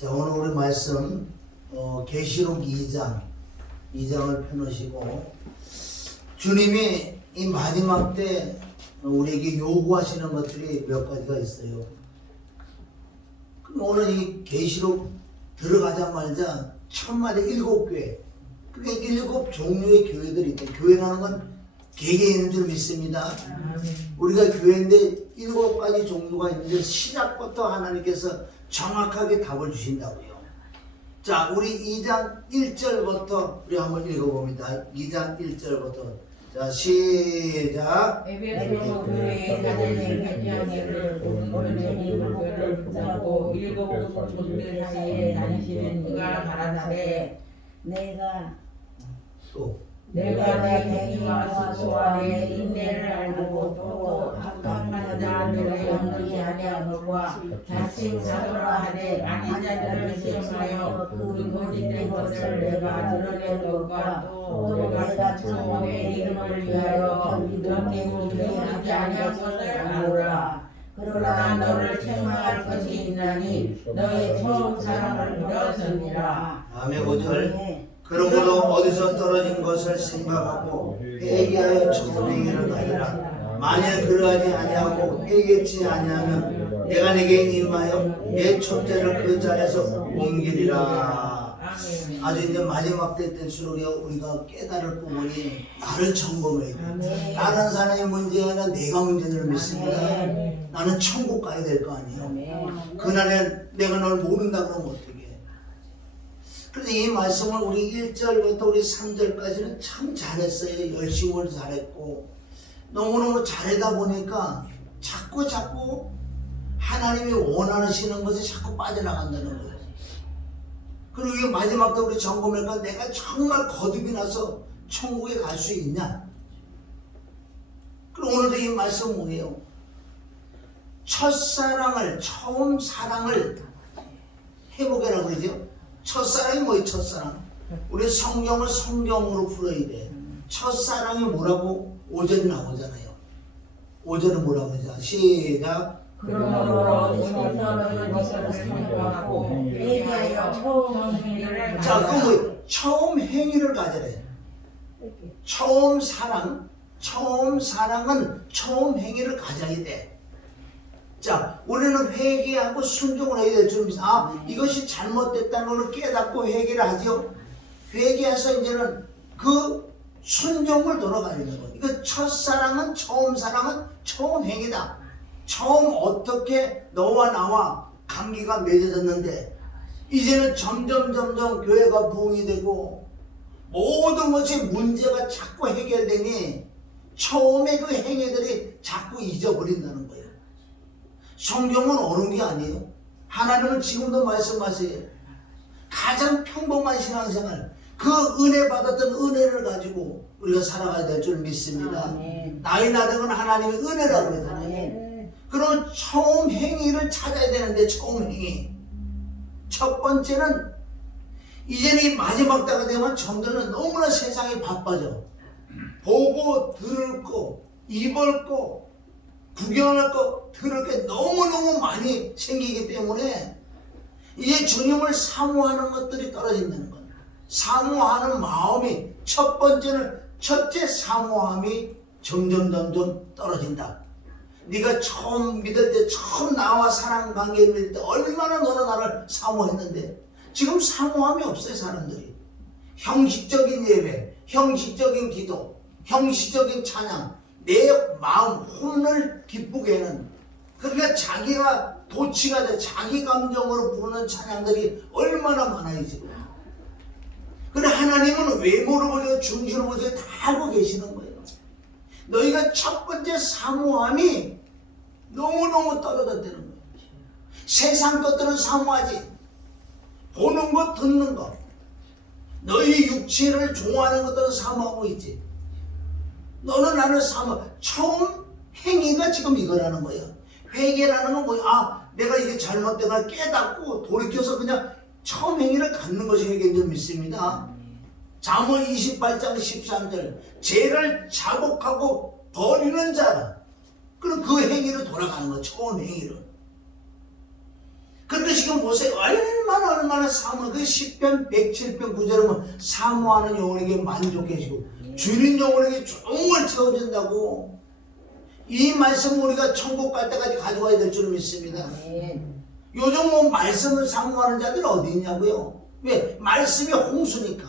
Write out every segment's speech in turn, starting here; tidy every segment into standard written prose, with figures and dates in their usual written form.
자, 오늘 우리 말씀 계시록 2장을 펴놓으시고, 주님이 이 마지막 때 우리에게 요구하시는 것들이 몇 가지가 있어요. 그럼 오늘 이 계시록 들어가자마자 첫 마디 7교회, 그게 7 종류의 교회들이 있다. 교회라는 건 개개인인 줄 믿습니다. 우리가 교회인데 7가지 종류가 있는데 시작부터 하나님께서 정확하게 답을 주신다고요. 자, 우리 2장 1절부터 우리 한번 읽어봅니다. 2장 1절부터. 자, 시작. 에베소 교회에 가는 백장애를 오른손이 붙잡고 7 존들 사이에 다니시는 이가 가라사대 내가 내 행위와 수고와 내 인내를 알고 또 악한 자들을 영리히 아니함과 자칭 사도라 하되 아닌 자들을 시험하여 그 거짓된 것을 내가 드러낸 것과 또 내가 처음에 이름을 위하여 견디고 회개하지 아니한 것을 아노라. 그러나 너를 책망할 것이 있나니 너의 처음 사랑을 버렸느니라. 아멘. 5절. 그러므로 어디서 떨어진 것을 생각하고 회개하여 처음 행위를 가리라. 만일 그러하지 아니하고 회개치 아니하면 내가 내게 임하여 내 촛대를 그 자리에서 옮기리라. 아주 이제 마지막 때 때일수록 우리가 깨달을 부분이 나를 점검해야 돼. 다른 사람의 문제가 아니라 내가 문제인 줄 믿습니다. 나는 천국 가야 될 거 아니에요. 그날에 내가 널 모른다 그러면 어떡해. 그래서 이 말씀을 우리 1절부터 우리 3절까지는 참 잘했어요. 열심히 잘했고, 너무너무 잘하다 보니까 자꾸 하나님이 원하시는 것이 자꾸 빠져나간다는 거예요. 그리고 이 마지막 때 우리 점검할까, 내가 정말 거듭이 나서 천국에 갈 수 있냐? 그럼 오늘도 이 말씀 뭐예요? 첫사랑을, 처음 사랑을 회복해라 그러죠? 첫사랑이 뭐예요? 첫사랑. 우리 성경을 성경으로 풀어야 돼. 첫사랑이 뭐라고? 5절이 나오잖아요. 5절은 뭐라고 하죠? 시작. 그러므로 너는 것을 생각하고 회개하여 처음 행위를 자, 그 뭐 처음 행위를 가져래. 처음 사랑은 처음 행위를 가져야 돼. 자, 우리는 회개하고 순종을 해야 될 줄 믿습니다. 아, 이것이 잘못됐다는 걸 깨닫고 회개를 하죠. 회개해서 이제는 그 순종을 돌아가는 거예요. 이거 첫사랑은, 처음 사랑은 처음 행위다. 처음 어떻게 너와 나와 관계가 맺어졌는데 이제는 점점 교회가 부흥이 되고 모든 것이 문제가 자꾸 해결되니 처음에 그 행위들이 자꾸 잊어버린다는 거예요. 성경은 어려운 게 아니에요. 하나님은 지금도 말씀하세요. 가장 평범한 신앙생활, 그 은혜 받았던 은혜를 가지고 우리가 살아가야 될 줄 믿습니다. 나이 나는 건 하나님의 은혜라고 그러잖아요. 그럼 처음 행위를 찾아야 되는데, 처음 행위. 첫 번째는 이제는 이 마지막 때가 되면 점점 너무나 세상이 바빠져. 보고 들을 거, 입을 거, 구경할 거, 들을 게 너무너무 많이 생기기 때문에 이제 주님을 사모하는 것들이 떨어진다는 거예요. 사모하는 마음이 첫째 사모함이 점점 떨어진다. 네가 처음 믿을 때, 처음 나와 사랑 관계를 믿을 때 얼마나 너는 나를 사모했는데 지금 사모함이 없어요. 사람들이 형식적인 예배, 형식적인 기도, 형식적인 찬양, 내 마음 혼을 기쁘게 하는, 그러니까 자기가 도취가 돼 자기 감정으로 부르는 찬양들이 얼마나 많아요 지금. 근데 하나님은 외모를 보세요, 중심을 보세요, 다 알고 계시는 거예요. 너희가 첫 번째 사모함이 너무너무 떨어졌다는 거예요. 세상 것들은 사모하지. 보는 것, 듣는 것, 너희 육체를 좋아하는 것들은 사모하고 있지. 너는 나를 사모. 처음 행위가 지금 이거라는 거예요. 회개라는 건 뭐예요? 아, 내가 이게 잘못된 걸 깨닫고 돌이켜서 그냥 처음 행위를 갖는 것이 회개인 줄 믿습니다. 잠언 28장 13절, 죄를 자복하고 버리는 자라. 그럼 그 행위로 돌아가는 거예요. 처음 행위로. 그러니까 그런데 지금 보세요. 얼마나 사모, 그 10편, 107편 구절은 사모하는 영혼에게 만족해지고 주님 영혼에게 종을 채워준다고. 이 말씀 우리가 천국 갈 때까지 가져가야 될 줄 믿습니다. 요즘 뭐 말씀을 사모하는 자들이 어디 있냐고요? 왜? 말씀이 홍수니까.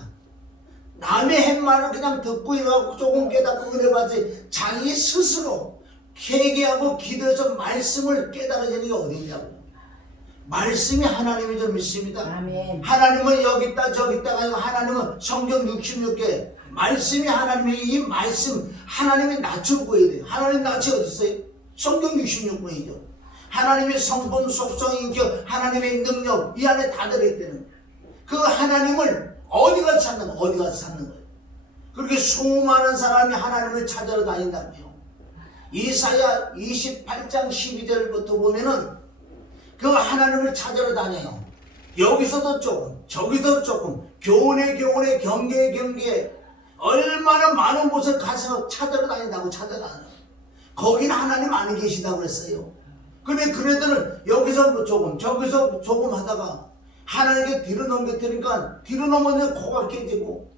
남의 햇말을 그냥 듣고 일어나고 조금 깨닫고 은혜 받지 자기 스스로 회개하고 기도해서 말씀을 깨달아지는 게 어디 있냐고요? 말씀이 하나님인 줄 믿습니다. 아멘. 하나님은 여기 있다 저기 있다가 아니고 하나님은 성경 66개 말씀이 하나님의 이 말씀 하나님의 낯을 보여야 돼요. 하나님 낯이 어디 있어요? 성경 66권이죠. 하나님의 성품, 속성, 인격, 하나님의 능력 이 안에 다 들어있다는 그 하나님을 어디 가서 찾는 거예요? 어디 가서 찾는 거예요? 그렇게 수많은 사람이 하나님을 찾으러 다닌다고요. 이사야 28장 12절부터 보면은 그 하나님을 찾으러 다녀요. 여기서도 조금 저기서도 조금 교훈에 교훈에 경계에 경계에 얼마나 많은 곳에 가서 찾으러 다닌다고 찾아다녀요. 거기는 하나님 안에 계시다고 그랬어요. 근데 그네들은 여기서 조금 저기서 조금 하다가 하나님께 뒤로 넘겨뜨리니까 뒤로 넘어지면 코가 깨지고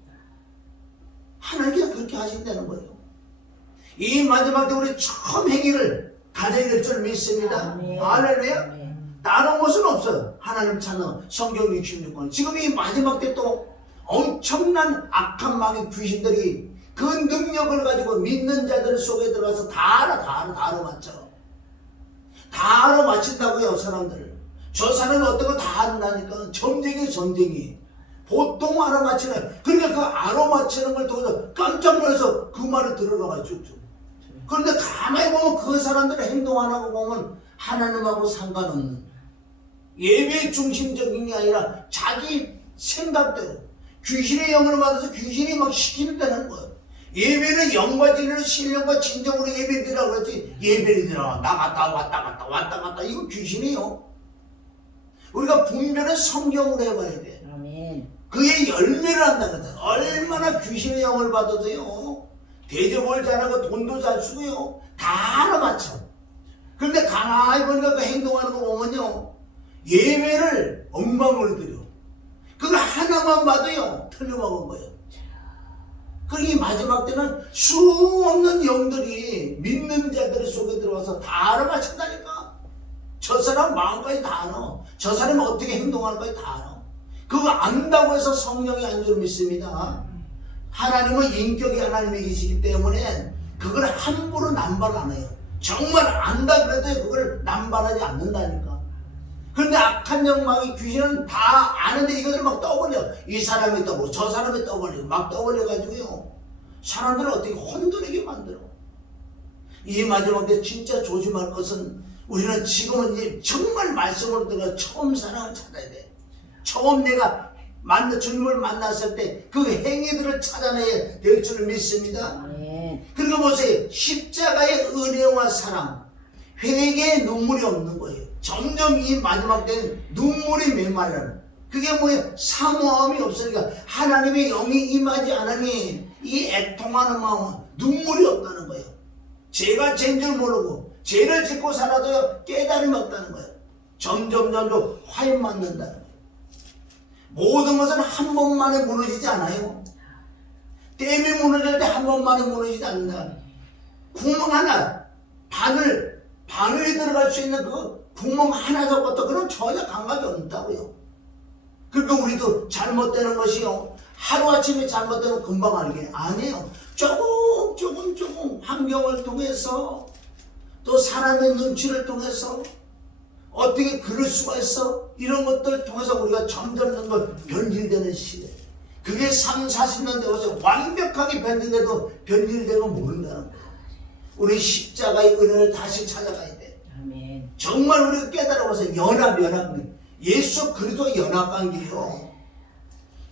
하나님께서 그렇게 하신다는 거예요. 이 마지막 때 우리 처음 행위를 가져야 될 줄 믿습니다. 할렐루야. 다른 곳은 없어요. 하나님 찾는 성경 66권. 지금 이 마지막 때 또 엄청난 악한 마귀 귀신들이 그 능력을 가지고 믿는 자들 속에 들어가서 다 알아맞죠. 다 알아맞힌다고요, 사람들을. 저 사람이 어떤 거 다 안다니까. 점쟁이. 보통 알아맞히는. 그러니까 그 알아맞히는 걸 통해서 깜짝 놀라서 그 말을 들으러 가죠. 그런데 가만히 보면 그 사람들의 행동하는 거 보면 하나님하고 상관없는 예배 중심적인 게 아니라 자기 생각대로 귀신의 영을 받아서 귀신이 막 시키는다는 거예요. 예배는 영과 진리로 신령과 진정으로 예배드리라고 그러지 예배를 드려 왔다 갔다 이거 귀신이에요. 우리가 분별은 성경으로 해봐야 돼. 아멘. 그의 열매를 한다거든. 얼마나 귀신의 영을 받아도요 대접을 잘하고 돈도 잘 쓰고요 다 알아맞혀. 그런데 가만히 보니까 그 행동하는 거 보면요 예배를 엉망으로 드려. 그거 하나만 봐도요 틀려먹은 거예요. 그러니 마지막 때는 수없는 영들이 믿는 자들 속에 들어와서 다 알아맞힌다니까. 저 사람 마음까지 다 알아. 저 사람이 어떻게 행동할까지 다 알아. 그거 안다고 해서 성령이 아닌 줄 믿습니다. 하나님은 인격이 하나님이 계시기 때문에 그걸 함부로 남발 안 해요. 정말 안다 그래도 그걸 남발하지 않는다니까. 그런데 악한 영망이 귀신은 다 아는데 이것을 막 떠벌려. 이 사람이 떠벌려 저 사람이 떠벌려 막 떠벌려가지고요 사람들을 어떻게 혼돈하게 만들어. 이 마지막 때 진짜 조심할 것은 우리는 지금은 이제 정말 말씀으로 들어 처음 사랑을 찾아야 돼. 처음 내가 주님을 만났을 때 그 행위들을 찾아내야 될 줄 믿습니다. 그리고 보세요. 십자가의 은혜와 사랑, 회개의 눈물이 없는 거예요. 점점 이 마지막 때는 눈물이 메말라요. 그게 뭐예요? 사모함이 없으니까 하나님의 영이 임하지 않으니 이 애통하는 마음은 눈물이 없다는 거예요. 죄가 죄인 줄 모르고 죄를 짓고 살아도 깨달음이 없다는 거예요. 점점 화인 맞는다는 거예요. 모든 것은 한 번만에 무너지지 않아요. 댐이 무너질 때 한 번만에 무너지지 않는다. 구멍 하나, 바늘이 들어갈 수 있는 그 구멍 하나 적어도 그런 전혀 감각이 없다고요. 그러니까 우리도 잘못되는 것이요 하루아침에 잘못되면 금방 알게 아니에요. 조금 환경을 통해서 또 사람의 눈치를 통해서 어떻게 그럴 수가 있어? 이런 것들 통해서 우리가 점점 더 변질되는 시대. 그게 3, 40년 되어서 완벽하게 변질돼도 변질되고 모른다는 거예요. 우리 십자가의 은혜를 다시 찾아가야 돼. 아멘. 정말 우리가 깨달아서 연합. 예수 그리스도 연합관계요.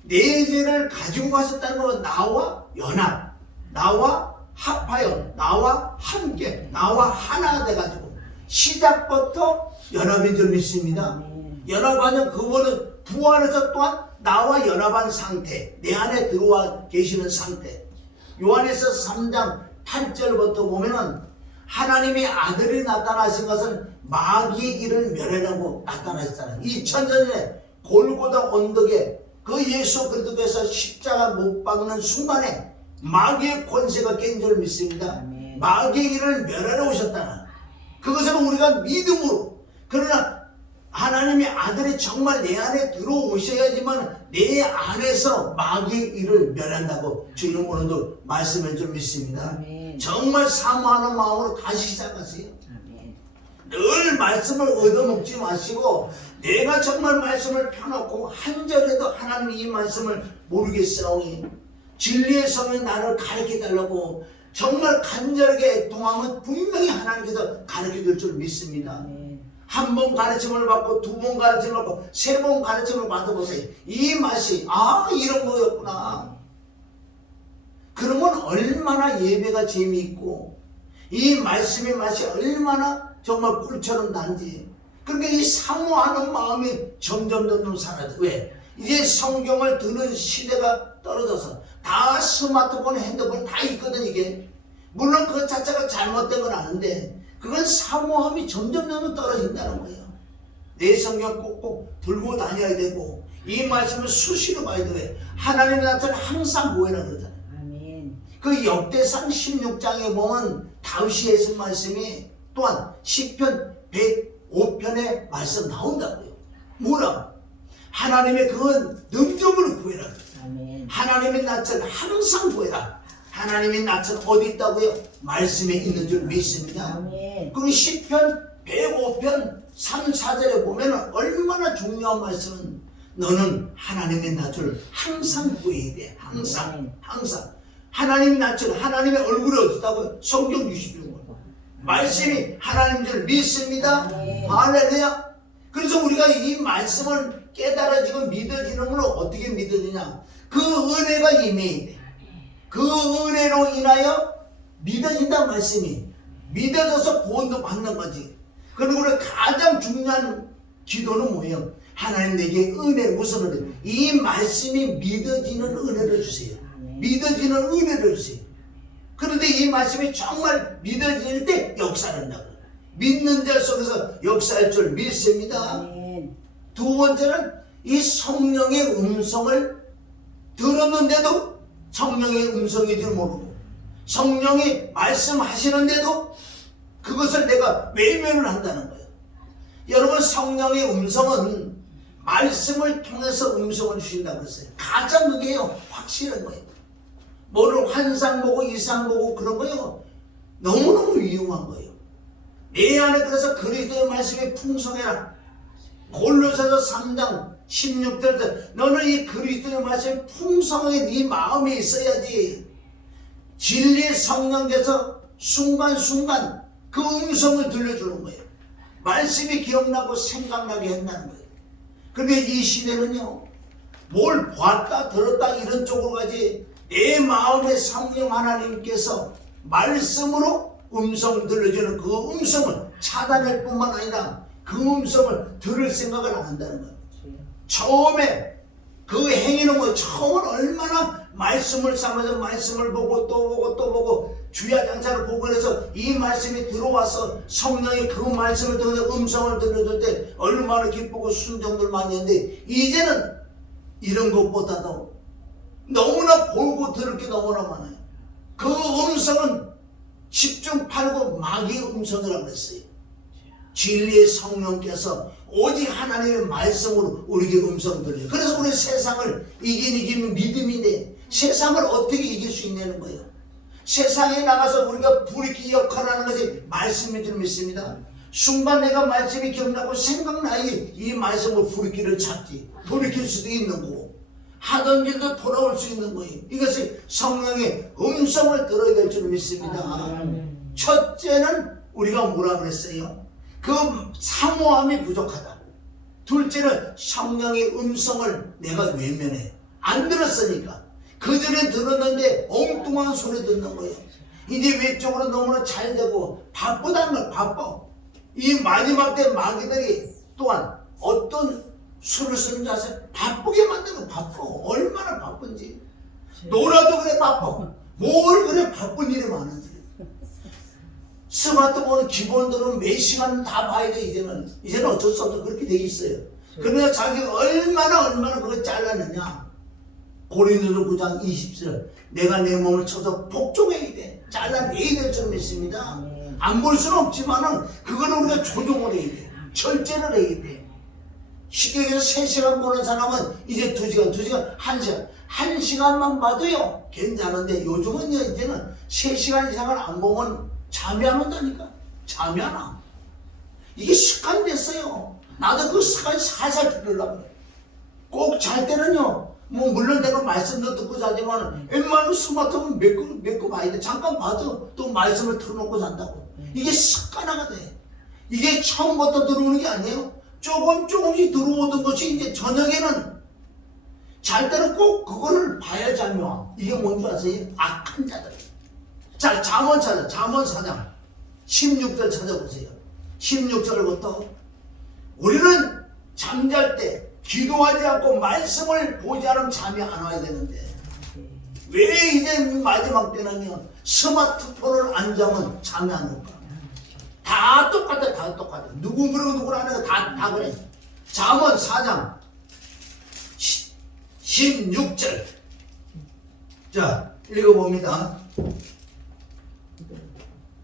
내 죄를 가지고 가셨다는 건 나와 연합, 나와 합하여, 나와 함께, 나와 하나 돼가지고 시작부터 연합인 줄 믿습니다. 연합하면 그거는 부활해서 또한 나와 연합한 상태, 내 안에 들어와 계시는 상태. 요한에서 3장 8절부터 보면은 하나님의 아들이 나타나신 것은 마귀의 일을 멸하라고 나타나셨잖아요. 2000년 전에 골고다 언덕에 그 예수 그리스도께서 십자가 못 박는 순간에 마귀의 권세가 깬 줄 믿습니다. 아멘. 마귀의 일을 멸하러 오셨다는 그것을 우리가 믿음으로, 그러나 하나님의 아들이 정말 내 안에 들어오셔야지만 내 안에서 마귀의 일을 멸한다고 주님 오늘도 말씀을 좀 믿습니다. 아멘. 정말 사모하는 마음으로 다시 시작하세요. 아멘. 늘 말씀을 얻어먹지 마시고 내가 정말 말씀을 펴놓고 한 절에도 하나님 이 말씀을 모르겠사오니 진리의 성령 나를 가르쳐달라고 정말 간절하게 애통하면 분명히 하나님께서 가르쳐줄 줄 믿습니다. 아멘. 한 번 가르침을 받고 두 번 가르침을 받고 세 번 가르침을 받아보세요. 이 맛이 이런 거였구나. 그러면 얼마나 예배가 재미있고 이 말씀의 맛이 얼마나 정말 꿀처럼 난지. 그러니까 이 사모하는 마음이 점점 사라져. 왜? 이제 성경을 듣는 시대가 떨어져서 다 스마트폰, 핸드폰 다 있거든 이게. 물론 그 자체가 잘못된 건 아는데 그건 사모함이 점점 떨어진다는 거예요. 내 성경 꼭꼭 들고 다녀야 되고 이 말씀을 수시로 봐야 돼. 하나님의 나타는 항상 보이라 그러잖아요. 아멘. 그 역대상 16장에 보면 다윗이 했은 말씀이 또한 시편 105편에 말씀 나온다고요. 뭐라? 하나님의 그 능력을 구해라. 아멘. 하나님의 낯을 항상 구해라. 하나님의 낯은 어디 있다고요? 말씀에 있는 줄 믿습니다. 아멘. 그리고 시편 105편 3, 4절에 보면 얼마나 중요한 말씀은 너는 하나님의 낯을 항상 구해야 돼. 항상. 하나님의 낯을, 하나님의 얼굴이 어디다고 성경 주십시오. 말씀이 하나님인 줄 믿습니다. 할렐루야. 그래서 우리가 이 말씀을 깨달아지고 믿어지는 건 어떻게 믿어지냐? 그 은혜가 임해야 돼. 그 은혜로 인하여 믿어진다는 말씀이 믿어져서 구원도 받는 거지. 그리고 우리 가장 중요한 기도는 뭐예요? 하나님 내게 은혜, 무슨 은혜? 이 말씀이 믿어지는 은혜를 주세요. 믿어지는 은혜를 주세요. 그런데 이 말씀이 정말 믿어질 때 역사한다고. 믿는 자 속에서 역사할 줄 믿습니다. 아멘. 두 번째는 이 성령의 음성을 들었는데도 성령의 음성인 줄 모르고 성령이 말씀하시는데도 그것을 내가 외면을 한다는 거예요. 여러분, 성령의 음성은 말씀을 통해서 음성을 주신다고 했어요. 가장 그게요 확실한 거예요. 뭐를 환상 보고 이상 보고 그런 거요 너무너무 위험한 거예요. 내 안에 그래서 그리스도의 말씀이 풍성해라. 골로새서 3장 16절에 너는 이 그리스도의 말씀이 풍성하게 네 마음에 있어야지. 진리의 성령께서 순간순간 그 음성을 들려주는 거예요. 말씀이 기억나고 생각나게 한다는 거예요. 그런데 이 시대는요 뭘 봤다 들었다 이런 쪽으로 가지 내 마음의 성령 하나님께서 말씀으로 음성 들려주는 그 음성을 차단할 뿐만 아니라 그 음성을 들을 생각을 안 한다는 거예요. 처음에 그 행위는 뭐 처음은 얼마나 말씀을 삼아서 말씀을 보고 또 보고 또 보고 주야장사를 보고 그래서 이 말씀이 들어와서 성령이 그 말씀을 통해서 음성을 들려줄 때 얼마나 기쁘고 순종들 많이 했는데 이제는 이런 것보다도 너무나 보고 들을 게 너무나 많아요. 그 음성은 10중 8구 마귀의 음성이라고 했어요. 진리의 성령께서 오직 하나님의 말씀으로 우리에게 음성 들려요. 그래서 우리 세상을 이기는 믿음인데 세상을 어떻게 이길 수 있냐는 거예요. 세상에 나가서 우리가 불이기 역할하는 것이 말씀인 줄 믿습니다. 순간 내가 말씀이 기억나고 생각나니 이 말씀으로 불이기를 찾지. 돌이킬 수도 있는 거고 하던 길도 돌아올 수 있는 거예요. 이것이 성령의 음성을 들어야 될 줄 믿습니다. 첫째는 우리가 뭐라 그랬어요? 그 사모함이 부족하다. 둘째는 성령의 음성을 내가 외면해. 안 들었으니까. 그전에 들었는데 엉뚱한 소리 듣는 거예요. 이제 외적으로 너무나 잘 되고 바쁘다는 걸 바빠. 이 마지막 때 마귀들이 또한 어떤 수를 쓰는 자세 바쁘게 만드는 바빠. 얼마나 바쁜지. 놀아도 그래 바빠. 뭘 그래 바쁜 일이 많은지. 스마트폰은 기본적으로 몇 시간 다 봐야 돼. 이제는 어쩔 수 없어. 그렇게 돼 있어요. 그러나 자기가 얼마나 그걸 잘라내냐. 고린도서 9장 20절 내가 내 몸을 쳐서 복종해야 돼. 잘라내야 될 줄 믿습니다. 안 볼 수는 없지만은 그거는 우리가 조종을 해야 돼. 절제를 해야 돼. 쉽게 얘기해서 3시간 보는 사람은 이제 2시간, 2시간, 1시간. 1시간만 봐도요 괜찮은데 요즘은요 이제는 3시간 이상을 안 보면 잠이 안 온다니까. 잠이 안 와. 이게 습관이 됐어요. 나도 그 습관이 살살 들으려고 그래. 꼭 잘 때는요 뭐 물론 내가 말씀도 듣고 자지만 웬만하면 스마트폰 몇 거 봐야 돼. 잠깐 봐도 또 말씀을 틀어놓고 잔다고. 이게 습관화가 돼. 이게 처음부터 들어오는 게 아니에요. 조금씩 들어오던 것이 이제 저녁에는 잘 때는 꼭 그거를 봐야 잠이 와. 이게 뭔지 아세요? 악한 자들. 자, 잠언 4장 16절 찾아보세요. 16절부터 우리는 잠잘 때 기도하지 않고 말씀을 보지 않으면 잠이 안 와야 되는데 왜 이제 마지막 때는요 스마트폰을 안 잡으면 잠이 안 올까? 다 똑같아. 누구 그러고 누구라는 거 다 그래. 잠언 4장 16절. 자, 읽어봅니다.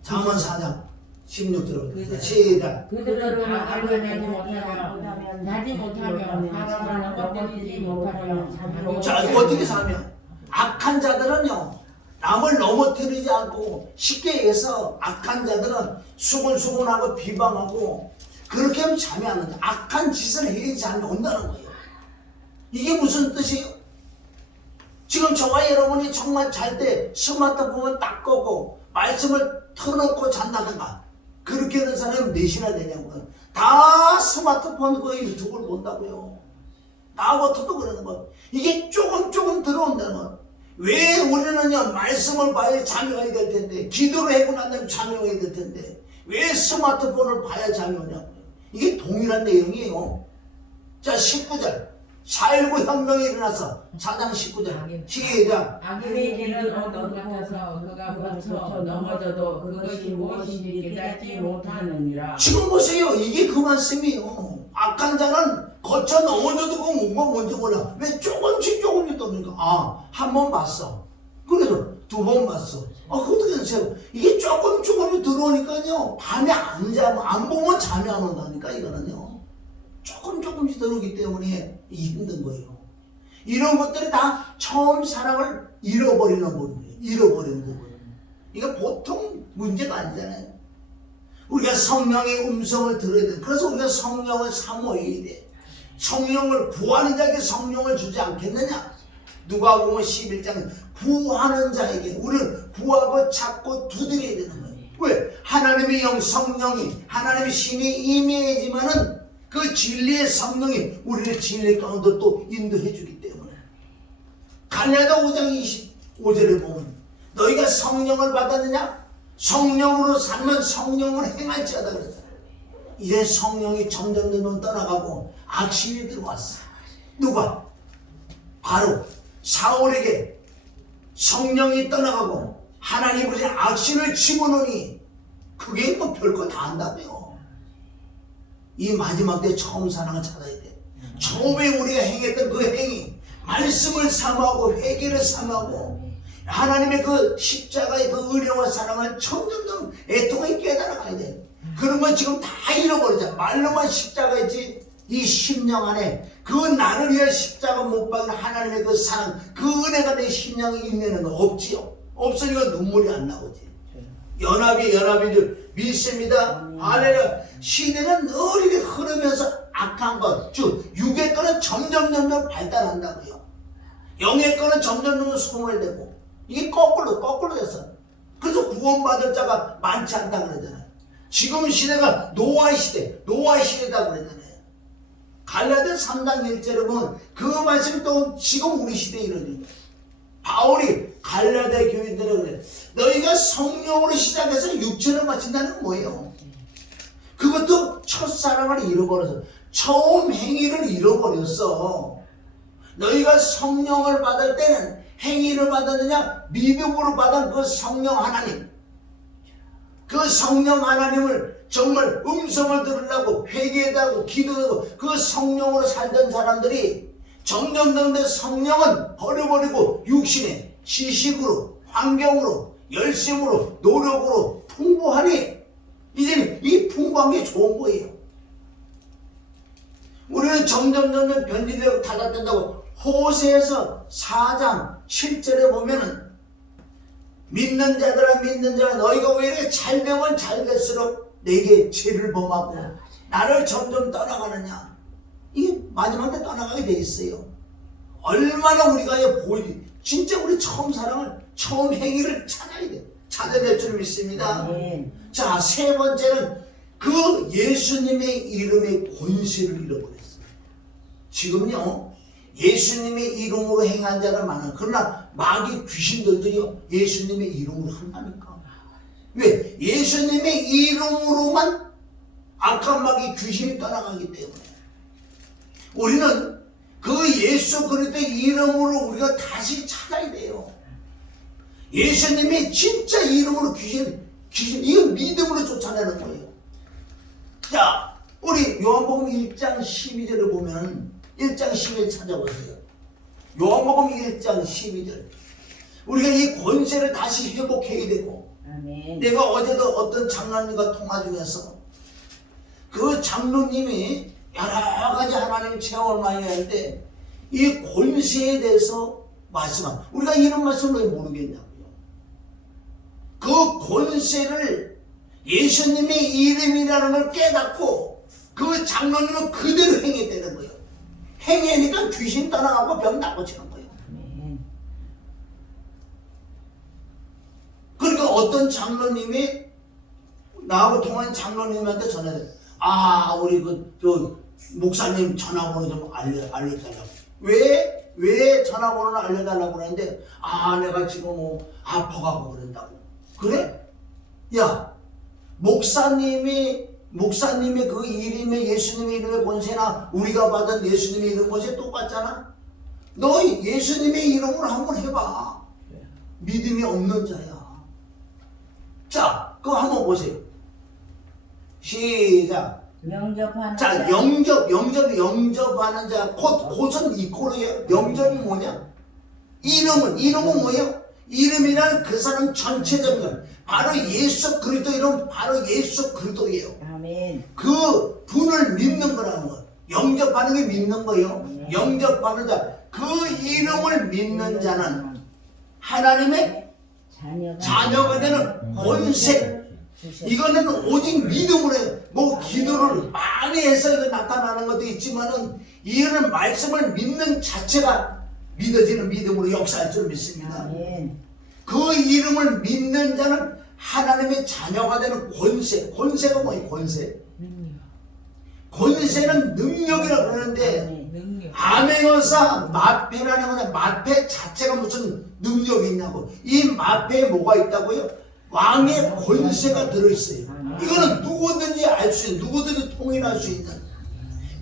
잠언 4장 16절부터 시작. 그들은 알려내지 못하면 자지 못하면 사람을 넘어뜨리지 못하면 자, 어떻게 사면? 악한 자들은요 남을 넘어뜨리지 않고 쉽게 얘기해서 악한 자들은 수근수근하고 비방하고 그렇게 하면 잠이 안 온다. 악한 짓을 해야 잠이 온다는 거예요. 이게 무슨 뜻이에요? 지금 저와 여러분이 정말 잘 때 스마트폰을 딱 끄고 말씀을 틀어놓고 잔다든가 그렇게 하는 사람이 몇이나 되냐고요. 다 스마트폰 그 유튜브를 본다고요. 나부터도 그러는 거예요. 이게 조금 들어온다는 거예요. 왜 우리는요 말씀을 봐야 잠이 오게 될 텐데 기도를 하고 난 다음에 잠이 오게 될 텐데 왜 스마트폰을 봐야 잠이 오냐고요. 이게 동일한 내용이에요. 자 19절 4.19 혁명이 일어나서 4장 19절 시작. 악인의 길은 어둠 같아서 그가 거쳐 넘어져도 그것이 무엇인지 깨닫지 못하느니라. 지금 보세요. 이게 그 말씀이에요. 악한 자는 거쳐 넘어져도 그거 뭔지 몰라. 왜 조금씩 떠니까 한 번 봤어. 그래도 2번 봤어. 그것도 괜찮아요. 이게 조금 들어오니까요 밤에 안 보면 잠이 안 온다니까. 이거는요 조금씩 들어오기 때문에 힘든 거예요. 이런 것들이 다 처음 사랑을 잃어버리는 부분이에요. 이거 보통 문제가 아니잖아요. 우리가 성령의 음성을 들어야 돼. 그래서 우리가 성령을 사모해야 돼. 성령을 구하는 자에게 성령을 주지 않겠느냐? 누가복음 11장에 구하는 자에게 우리는 구하고 찾고 두드려야 되는 거예요. 왜? 하나님의 영 성령이 하나님의 신이 임해야지만은 그 진리의 성령이 우리를 진리 가운데 또 인도해 주기 때문에 갈라디아 5장 25절에 보면 너희가 성령을 받았느냐? 성령으로 살면 성령을 행할지어다 그랬잖아요. 이제 성령이 점점 떠나가고 악신이 들어왔어. 누가? 바로 사울에게 성령이 떠나가고 하나님 우리 악신을 집어넣으니 그게 뭐 별거 다 한다고요. 이 마지막 때 처음 사랑을 찾아야 돼. 처음에 우리가 행했던 그 행위 말씀을 삼하고 회개를 삼하고 하나님의 그 십자가의 그 은혜와 사랑을 점점 애통하게 깨달아가야 돼. 그런 건 지금 다 잃어버리자. 말로만 십자가 있지 이 심령 안에 그 나를 위해 십자가 못 박은 하나님의 그 사랑 그 은혜가 내 심령에 있는 거 없지요. 없으니까 눈물이 안 나오지. 연합인 줄 믿습니다. 할렐루야. 시대는 늘 이렇게 흐르면서 악한 것, 즉 육의 거는 점점 발달한다고요. 영의 거는 점점 소멸되고 이게 거꾸로 됐어. 그래서 구원받을 자가 많지 않다 그러잖아요. 지금 시대가 노아의 시대다 그러잖아요. 갈라디아 3장 1절에 보면 그 말씀이 또 지금 우리 시대에 이르는 거예요. 바울이 갈라디아 교인들에 그래. 너희가 성령으로 시작해서 육체를 마친다는 건 뭐예요? 그것도 첫사랑을 잃어버려서 처음 행위를 잃어버렸어. 너희가 성령을 받을 때는 행위를 받았느냐? 믿음으로 받은 그 성령 하나님. 그 성령 하나님을 정말 음성을 들으려고 회개하고 기도하고 그 성령으로 살던 사람들이 점점 성령은 버려버리고 육신의 지식으로 환경으로 열심으로 노력으로 풍부하니 이제는 이 풍부한 게 좋은 거예요. 우리는 점점 변질되고 닫아된다고 호세에서 4장 7절에 보면은 믿는 자들아 너희가 왜 이렇게 잘되면 잘될수록 내게 죄를 범하고 나를 점점 떠나가느냐. 이게 마지막 때 떠나가게 돼 있어요. 얼마나 우리가 진짜 우리 처음 사랑을 처음 행위를 찾아야 돼. 찾아낼 줄 믿습니다. 자, 세 번째는 그 예수님의 이름의 권세를 잃어버렸어요. 지금요 예수님의 이름으로 행한 자가 많아. 그러나 마귀 귀신들도요 예수님의 이름으로 한다니까. 왜? 예수님의 이름으로만 악한 마귀 귀신이 떠나가기 때문에 우리는 그 예수 그리스도의 이름으로 우리가 다시 찾아야 돼요. 예수님의 진짜 이름으로 귀신 이거 믿음으로 쫓아내는 거예요. 자, 우리 요한복음 1장 12절을 보면 1장 12절 찾아보세요. 요한복음 1장 12절. 우리가 이 권세를 다시 회복해야 되고 아멘. 내가 어제도 어떤 장로님과 통화 중에서 그 장로님이 여러 가지 하나님 체험을 많이 하는데 이 권세에 대해서 말씀한 우리가 이런 말씀을 왜 모르겠냐고요. 그 권세를 예수님의 이름이라는 걸 깨닫고 그 장로님은 그대로 행했다는 거예요. 행위니까 귀신 떠나가고 병 낫고치는 거예요. 그러니까 어떤 장로님이 나하고 통화한 장로님한테 전화해. 우리 저 목사님 전화번호 좀 알려달라고. 왜 전화번호를 알려달라고 그러는데 내가 지금 아파가고 그런다고. 그래? 야, 목사님의 그 이름의 예수님의 이름의 권세나 우리가 받은 예수님의 이름 권세 똑같잖아. 너 예수님의 이름으로 한번 해봐. 믿음이 없는 자야. 자, 그거 한번 보세요. 시작. 영접하는 자, 영접하는 자. 곧은 이꼬르예요. 영접이 뭐냐? 이름은 뭐예요? 이름이란 그 사람 전체적인 것. 바로 예수 그리스도 이름, 바로 예수 그리스도예요. 아멘. 그 분을 믿는 거라는 거. 영접하는 게 믿는 거예요. 영접하는 자. 그 이름을 믿는 자는 하나님의 자녀가 되는 권세. 이거는 오직 믿음으로 해요. 뭐 기도를 많이 해서 이거 나타나는 것도 있지만은 이거는 말씀을 믿는 자체가 믿어지는 믿음으로 역사할 줄 믿습니다. 아멘. 그 이름을 믿는 자는 하나님의 자녀가 되는 권세. 권세가 뭐예요? 권세. 권세는 능력이라고 그러는데 암행어사 마패라는 거는 마패 자체가 무슨 능력이 있냐고. 이 마패에 뭐가 있다고요? 왕의 권세가 들어있어요. 이거는 누구든지 알 수 있는, 누구든지 통일할 수 있는.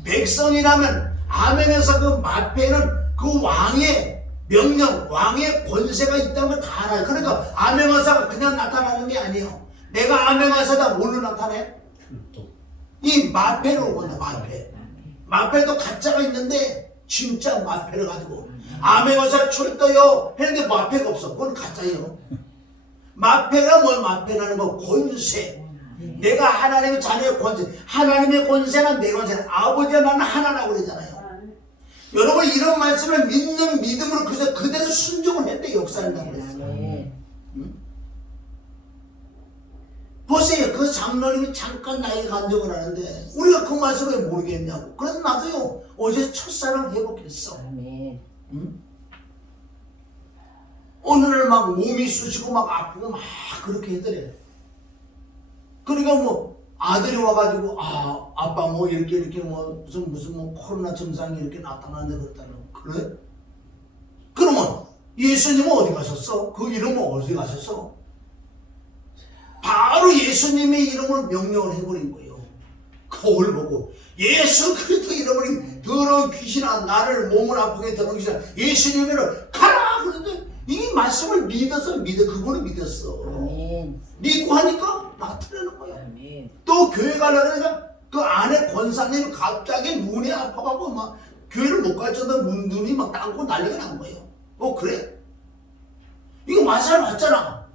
백성이라면 암행어사 그 마패는 그 왕의 명령, 왕의 권세가 있다는 걸 다 알아요. 그러니까 암행어사가 그냥 나타나는 게 아니에요. 내가 암행어사다 뭘로 나타내? 이 마패로 본다. 마패도 가짜가 있는데 진짜 마패를 가지고 암행어사 출도요 했는데 마패가 없어. 그건 가짜예요. 마패가 뭘 마패라는 거? 권세. 내가 하나님의 자녀의 권세. 하나님의 권세는 내 권세. 아버지와 나는 하나라고 그러잖아요. 여러분 이런 말씀을 믿는 믿음으로 그대로 순종을 했대. 역사한다고 그랬어요. 보세요. 그 장로님이 잠깐 나에게 간증을 하는데 우리가 그 말씀을 왜 모르겠냐고. 그래서 나도요 어제 첫사랑 회복했어. 오늘날 막 몸이 쑤시고 막 아프고 막 그렇게 하더래. 그러니까 뭐 아들이 와가지고 아빠 뭐 이렇게 뭐 무슨 뭐 코로나 증상이 이렇게 나타났는데 그랬다는. 그래? 그러면 예수님은 어디 가셨어? 그 이름은 어디 가셨어? 바로 예수님의 이름으로 명령을 해버린 거예요. 거울 보고 예수 그리스도 이름으로 더러운 귀신아, 나를 몸을 아프게 더러운 귀신아, 예수님으로 가라. 그런데 이 말씀을 믿어서 그분을 믿었어. 믿고 하니까 나타내는 거예요. 아멘. 또 교회 가려고 그러니까 그 안에 권사님이 갑자기 눈이 아파가고 막 교회를 못 갈 정도로 눈이 막 땅고 난리가 난 거예요. 그래? 이거 마살 맞잖아.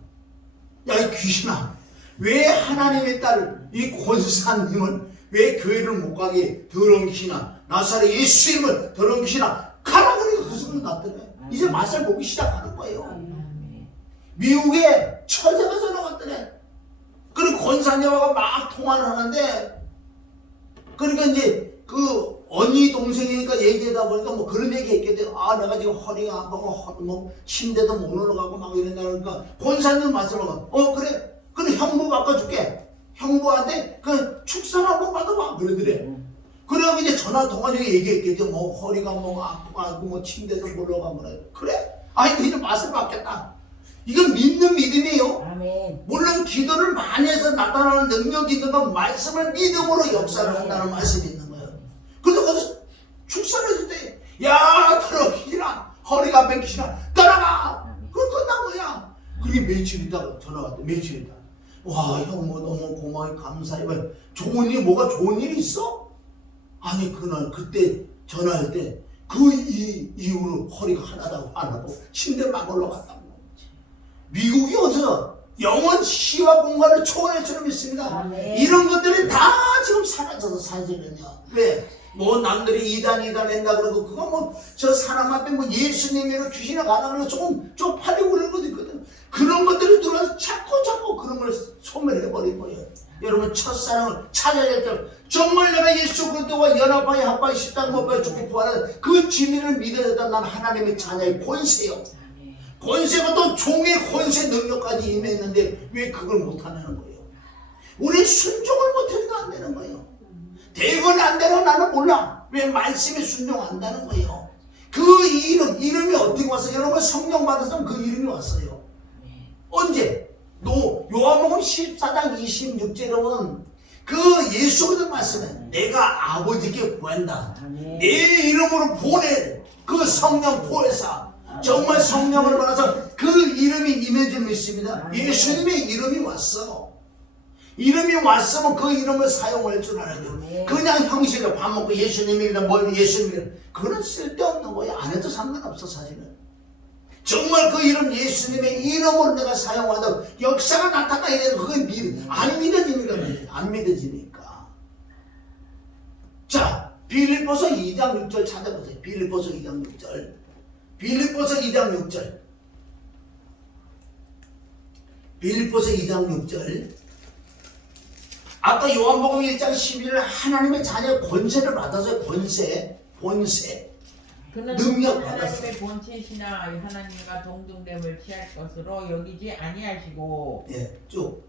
야, 이 귀신아. 왜 하나님의 딸, 이 권사님은 왜 교회를 못 가게 더러운 귀신아, 나사렛 예수 이름을 더러운 귀신아, 가라 그러니까 그 소리 났더래. 이제 마살 보기 시작하는 거예요. 미국에 처제가 전화 왔더래. 그리고 권사님하고 막 통화를 하는데, 그러니까 이제 그 언니 동생이니까 얘기하다 보니까 뭐 그런 얘기 했겠대. 아, 내가 지금 허리가 아파고 뭐 침대도 못 올라가고 막 이런다 그러니까 권사님 말씀하고 그래. 그럼 형부 바꿔줄게. 형부한테 그 축산 한번 받아봐 그러더래. 그래갖고 이제 전화 통화 중에 얘기했겠대. 뭐 허리가 뭐 아프고 뭐 침대도 못 올라가고 그래. 아이고 이제 맛을 받겠다. 이건 믿는 믿음이에요. 아멘. 물론 기도를 많이 해서 나타나는 능력이 있는 건 말씀을 믿음으로 역사를 한다는 말씀이 있는 거예요. 그래서 거기서 축사를 해줄 때, 야, 들어기라, 허리가 아픈 기시라, 떠나가! 그거 끝난 거야. 그게 며칠 있다가 전화 왔대, 며칠 있다. 와, 형, 뭐 너무 고마워, 감사해. 좋은 일, 뭐가 좋은 일이 있어? 아니, 그때 전화할 때, 그 이후로 허리가 하나도 안 하고, 침대 막 올라갔다고. 미국이 어디서 영원 시와 공간을 초월할 줄 믿습니다. 이런 것들이 다 지금 사라져서 사실은요. 왜? 뭐 남들이 이단 한다 그러고 그거 뭐 저 사람 앞에 뭐 예수님이로 귀신이 가다 그러고 조금 쪽팔리고 그러는 것도 있거든. 그런 것들이 들어와서 자꾸 그런 걸 소멸해버린 거예요. 여러분 첫사랑을 찾아야 될 때 정말 내가 예수 그리스도와 연합하여 합하여 십자가 못 박혀 죽게 구하는 그 진리를 믿어야겠다. 난 하나님의 자녀의 권세요. 권세가 또 종의 권세 능력까지 임했는데 왜 그걸 못하냐는 거예요. 우리 순종을 못해도 안 되는 거예요. 되건 안 되건 나는 몰라. 왜 말씀에 순종한다는 거예요. 그 이름이 어떻게 왔어요? 여러분 성령 받았으면 그 이름이 왔어요. 언제? 요한복음 14장 26절에는 그 예수 그리스도 말씀에 내가 아버지께 구한다. 내 이름으로 보낼 그 성령 보혜사 정말 성령을 받아서 그 이름이 임해져 있습니다. 예수님의 이름이 왔어. 이름이 왔으면 그 이름을 사용할 줄 알아야 돼요. 그냥 형식으로 밥 먹고 예수님이다 뭐 예수님이다 그거는 쓸데없는 거예요. 안 해도 상관없어 사실은. 정말 그 이름 예수님의 이름으로 내가 사용하다 역사가 나타나야 되는 그게 안 믿어지니까 안 믿어지니까. 자, 빌립보서 2장 6절 찾아보세요. 빌립보서 2장 6절. 빌립보서 2장 6절. 빌립보서 2장 6절. 아까 요한복음 1장 11절 하나님의 자녀 권세를 받아서 본세 그는 능력 하나님의 받았어요. 본체시나 하나님과 동등됨을 취할 것으로 여기지 아니하시고 쭉.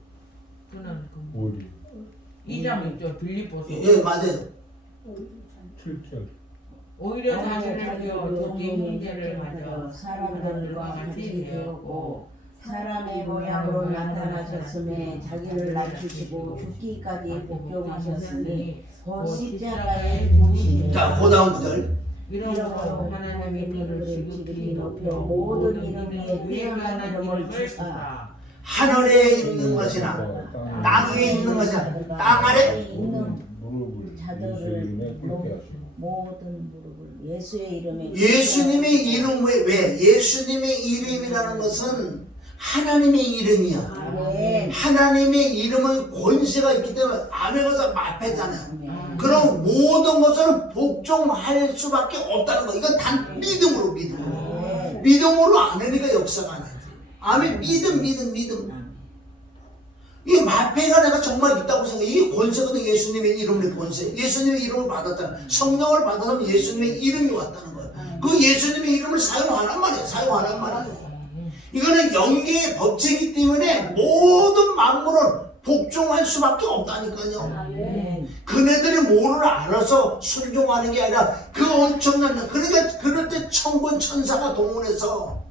그는 어디? 2장 6절 빌립보서 맞아요. 7절. 오히려 자신을 비워 자기 형제를 맞아 맞아 사람들과 같이 되었고 사람의 모양으로 나타나셨음에 자기를 낮추시고 죽기까지 복종하셨으니 곧 십자가에 죽으시니 자, 그 다음 구절. 이러므로 하나님이 그를 지극히 높여 모든 이름에 위에만한 이름을 이름을 주사 주사 하늘에 있는 것이나 땅 위에 있는 것이나 땅 아래 있는 무릎을 자들을 예수 이름에 꿇게 하시고 모든 무릎을 예수의 이름에 예수님의 이름 왜? 예수님의 이름이라는 것은 하나님의 이름이야. 아멘. 하나님의 이름은 권세가 있기 때문에 아멘에서 앞에잖아요. 그럼 모든 것은 복종할 수밖에 없다는 거. 이건 단 믿음으로 믿음으로 안 하니까 역사가 안 하지. 아멘. 믿음. 이 마패가 내가 정말 있다고 생각해. 이게 권세거든. 예수님의 이름의 권세. 예수님의 이름을 받았잖아. 성령을 받아서 예수님의 이름이 왔다는 거야. 그 예수님의 이름을 사용하란 말이에요. 이거는 영계의 법칙이기 때문에 모든 만물은 복종할 수밖에 없다니까요. 그네들이 뭐를 알아서 순종하는 게 아니라 그 엄청난 그러니까 그럴 때 천군 천사가 동원해서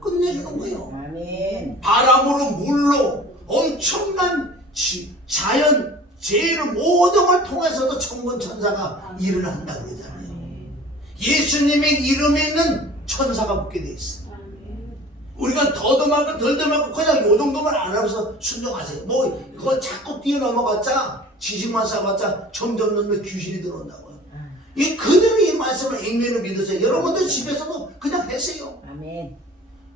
끝내주는 거예요. 아멘. 바람으로 물로 엄청난 자연 재해를 모든 걸 통해서도 천군 천사가 일을 한다 그러잖아요. 예수님의 이름에 있는 천사가 붙게 돼 있어. 우리가 더듬하고 덜듬하고 그냥 요 정도만 알아서 순종하세요. 뭐 그거 자꾸 뛰어넘어봤자 지식만 쌓아봤자 점점 귀신이 들어온다고요. 이 그대로 이 말씀을 액면을 믿으세요. 여러분들 집에서도 그냥 하세요. 아멘.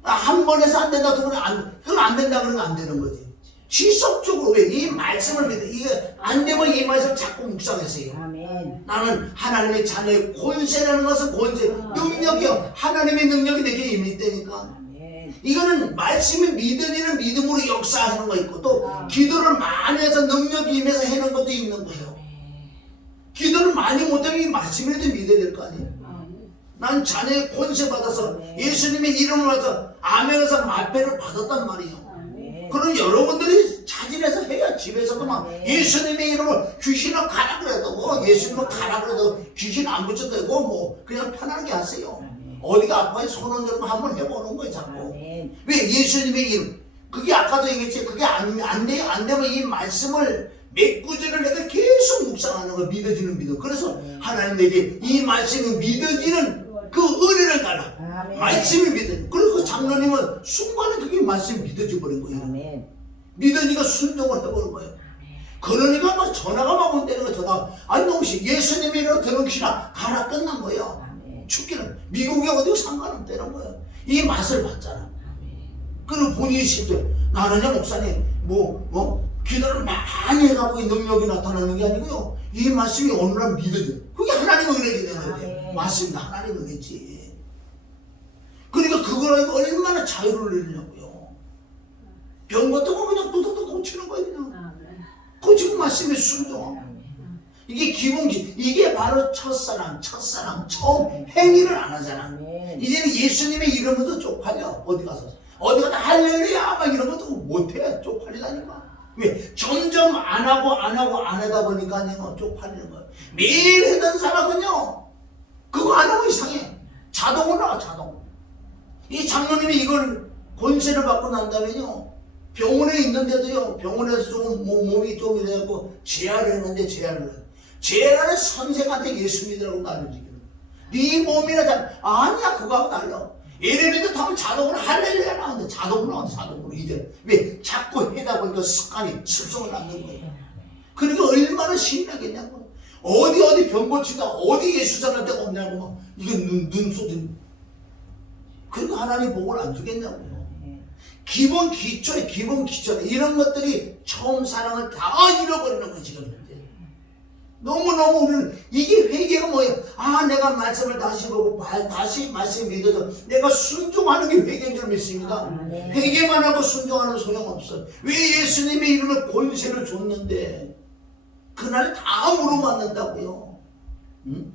한 번 해서 안 된다 그러면 그건 안 된다 그러면 안 되는 거지. 지속적으로 왜 이 말씀을 믿어. 이게 안 되면 이 말씀을 자꾸 묵상하세요. 아멘. 나는 하나님의 자녀의 권세라는 것은 권세, 능력이요. 하나님의 능력이 내게 임했다니까. 아멘. 이거는 말씀이 믿은 이는 믿음으로 역사하는 거 있고 또 기도를 많이 해서 능력이 임해서 하는 것도 있는 거예요. 기도를 많이 못하면 이 말씀이라도 믿어야 될 거 아니에요. 난 자녀의 권세 받아서 예수님의 이름을 받아서 아멘에서 마패를 받았단 말이에요. 그럼 여러분들이 자진해서 해야 집에서도 막 예수님의 이름으로 귀신을 가라 그래도 뭐 예수님을 가라 그래도 귀신 안 붙여도 되고 뭐 그냥 편하게 하세요. 어디가 아파요? 손 얹으면 한번 해보는 거예요 자꾸. 왜 예수님의 이름 그게 아까도 얘기했지 그게 안 돼요. 안 되면 이 말씀을 몇 구절을 내가 계속 묵상하는 거 믿어지는 믿음. 그래서 하나님 내게 이 말씀이 믿어지는 그 은혜를 달라. 말씀이 믿어지는. 그리고 그 장로님은 순간에 그게 말씀이 믿어져 버린 거예요. 아멘. 믿으니까 순종을 해버린 거예요. 그러니까 막 전화가 막 온다는 거 전화. 아니 너무시 예수님이 이러 들으시나 가라 끝난 거예요. 죽기는 미국에 어디고 상관없다는 거예요. 이 맛을 봤잖아. 그리고 본인이 실제 나는요 목사님 기도를 많이 해가고 이 능력이 나타나는 게 아니고요. 이 말씀이 어느 날 믿어져. 그게 하나님의 은혜지 내가 그래. 맞습니다. 하나님의 은혜지. 그러니까 그걸 하니까 얼마나 자유를 내려냐고요. 병 같은 거 그냥 또또또 고치는 거예요 그냥. 고치고 말씀에 순종. 이게 기본기. 이게 바로 첫사랑 처음 행위를 안 하잖아. 이제는 예수님의 이름으로 쪽팔려. 어디 가서 할렐루야 막 이런 것도 못해. 쪽팔리다니까. 왜? 점점 안 하다 보니까 내가 쪽팔리는 거야. 매일 했던 사람은요, 그거 안 하고 이상해. 자동으로 나와, 자동. 이 장로님이 이걸 권세를 받고 난 다음에요, 병원에 있는데도요, 병원에서 조금 몸이 좀 이래갖고 재활을 했는데 재활은 선생한테 예수 믿으라고 나를 지키는 거야. 네 몸이나 아니야, 그거하고 달라. 엘리베이터 타면 자동으로 할렐루야 나오는데 자동으로 이제 왜 자꾸 하다 보니까 습성을 낳는 거예요. 그러니까 얼마나 신이 나겠냐고. 어디 병 고치다 어디 예수 전할 데가 없냐고 막 이게 눈 쏟은. 그러니까 하나님 복을 안 주겠냐고요. 기본 기초에 이런 것들이 처음 사랑을 다 잃어버리는 거예요 지금. 너무너무 우리는 이게 회개가 뭐예요? 내가 말씀을 다시 보고 다시 말씀 믿어서 내가 순종하는 게 회개인 줄 믿습니다. 회개만 하고 순종하는 소용없어요. 왜 예수님의 이름을 권세를 줬는데 그날 다 물어맞는다고요. 응?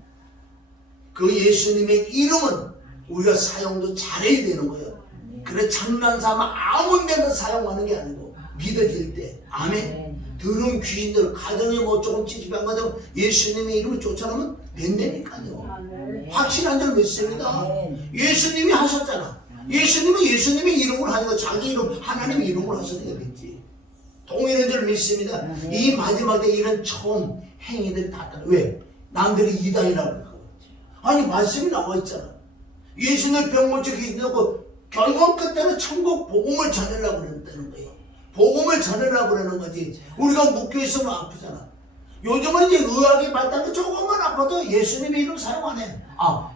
그 예수님의 이름은 우리가 사용도 잘해야 되는 거예요. 그래 장난삼아 아무 데나 사용하는 게 아니고 믿어질 때. 아멘. 들은 귀신들 가정에 뭐 조금 찝찝한 거든 예수님의 이름을 쫓아내면 된다니까요. 확실한 줄 믿습니다. 예수님이 하셨잖아. 예수님의 이름을 하니까 자기 이름 하나님의 이름을 하시니까 됐지. 동일한 줄 믿습니다. 이 마지막에 이런 처음 행위들이 다 따라. 왜? 남들이 이단이라고 그러고. 아니 말씀이 나와 있잖아. 예수님 병 고치고 계신다고 결국 그때는 천국 복음을 전하려고 그랬다는 거예요. 복음을 전하려고 그러는 거지. 우리가 묶여있으면 아프잖아. 요즘은 이제 의학이 발달해 조금만 아파도 예수님의 이름 사용 안 해.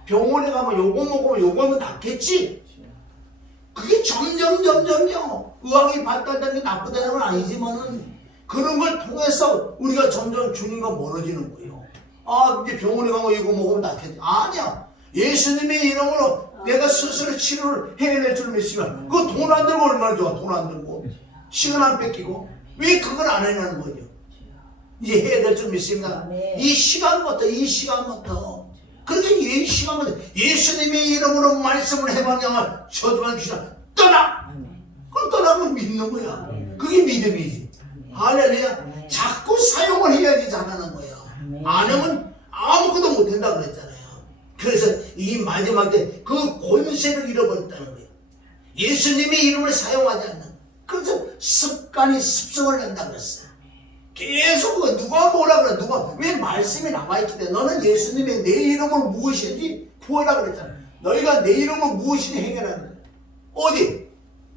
병원에 가면 요거 먹으면 요거는 낫겠지. 그게 점점요. 의학이 발달되는 게 나쁘다는 건 아니지만은 그런 걸 통해서 우리가 점점 주님과 멀어지는 거예요. 이제 병원에 가면 이거 먹으면 낫겠지. 아니야. 예수님의 이름으로 내가 스스로 치료를 해야 될 줄 믿으면 그거 돈 안 들고 얼마나 좋아. 돈 안 들고. 시간 안 뺏기고 왜 그걸 안 해내는 거죠? 이제 해야 될 줄 믿습니다. 이 시간부터 그렇게 이 시간부터 예수님의 이름으로 말씀을 해봤냐면 저주한 귀신아 떠나. 그럼 떠나면 믿는 거야. 그게 믿음이지. 할렐루야. 자꾸 사용을 해야지 잘하는 거예요. 안 하면 아무것도 못한다 그랬잖아요. 그래서 이 마지막 때 그 권세를 잃어버렸다는 거예요. 예수님의 이름을 사용하지 않는. 그래서 습성을 낸다 그랬어요. 계속 누가 뭐라 그래. 왜 말씀이 남아있기 때문에 너는 예수님의 내 이름을 무엇이든지 구하라 그랬잖아. 너희가 내 이름을 무엇이든지 행해라 그래. 어디?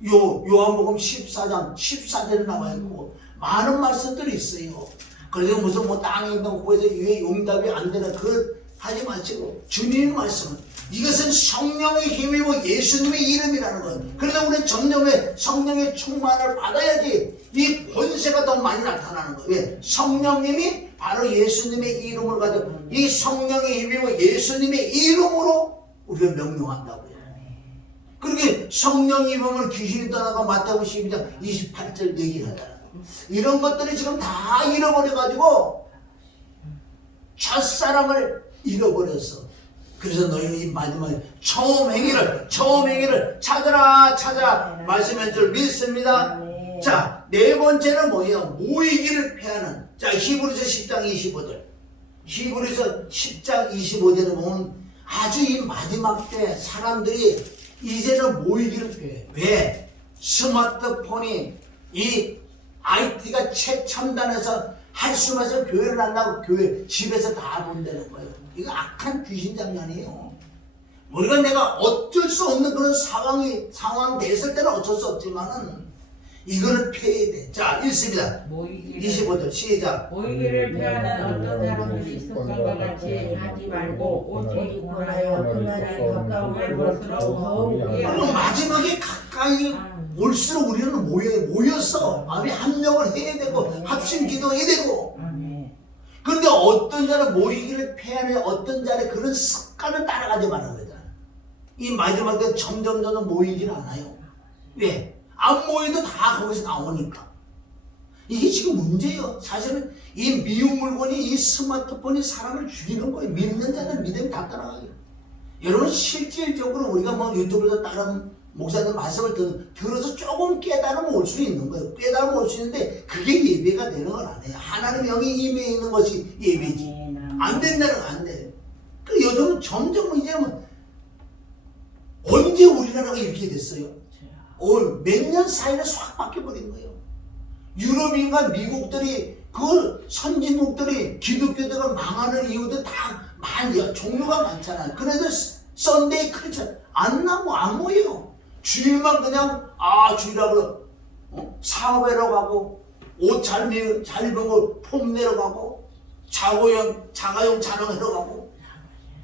요한복음 14장 14절에 나와 있고 많은 말씀들이 있어요. 그래서 무슨 뭐 땅에 있는 곳에서 왜 응답이 안 되나 그 하지 마시고 주님 말씀은 이것은 성령의 힘이고 예수님의 이름이라는 것. 그래서 우리는 점점 성령의 충만을 받아야지 이 권세가 더 많이 나타나는 거예요. 왜? 성령님이 바로 예수님의 이름을 가지고 이 성령의 힘이고 예수님의 이름으로 우리를 명령한다고요. 그렇게 성령 입음을 귀신이 떠나가 마태복음 12장 28절 얘기하잖아요. 이런 것들이 지금 다 잃어버려가지고 첫사랑을 잃어버렸어. 그래서 너희는 이 마지막에 처음 행위를 찾아 말씀한 줄 믿습니다. 자, 네 번째는 뭐예요? 모이기를 패하는. 자, 히브리서 10장 25절. 히브리서 10장 25절에 보면 아주 이 마지막 때 사람들이 이제는 모이기를 패해. 왜? 스마트폰이 이 IT가 최첨단해서 할 수만 있으면 교회를 안 나고 교회 집에서 다 본다는 거예요. 이거 악한 귀신 장난이에요. 우리가 내가 어쩔 수 없는 그런 상황 됐을 때는 어쩔 수 없지만은 이거는 패해야 돼. 자, 읽습니다. 25절 시작. 모이기를 패하는 어떤 사람들이 습관과 같이 하지 말고 오직 원하여 그날에 가까움을 볼수록 더욱 그럼 마지막에 가까이 올수록 우리는 모여서 마음이 합력을 해야 되고 합심 기도해야 되고. 그런데 어떤 자는 모이기를 패하는 어떤 자는 그런 습관을 따라가지 말라는 거잖아. 이 마지막 때 점점 모이지는 않아요. 왜? 안 모여도 다 거기서 나오니까. 이게 지금 문제예요. 사실은 이 미운 물건이 이 스마트폰이 사람을 죽이는 거예요. 믿는 자는 믿음이 다 따라가요. 여러분 실질적으로 우리가 뭐 유튜브에서 다른 목사님 말씀을 들어서 조금 깨달으면 올 수 있는 거예요. 깨달으면 올 수 있는데 그게 예배가 되는 건 아니에요. 하나님의 영이 임해 있는 것이 예배지. 안 된다는 건 안 돼. 그 요즘은 점점 이제 뭐 언제 우리나라가 이렇게 됐어요? 몇 년 사이에 확 바뀌어버린 거예요. 유럽인과 미국들이 그 선진국들이 기독교도가 망하는 이유도 다 많이야. 종류가 많잖아요. 그래도 썬데이 크리스천 안 모여요. 주일만 그냥 주일하고 사업하러 가고 옷 잘 입은 거 폼내러 가고 자가용 자랑하러 가고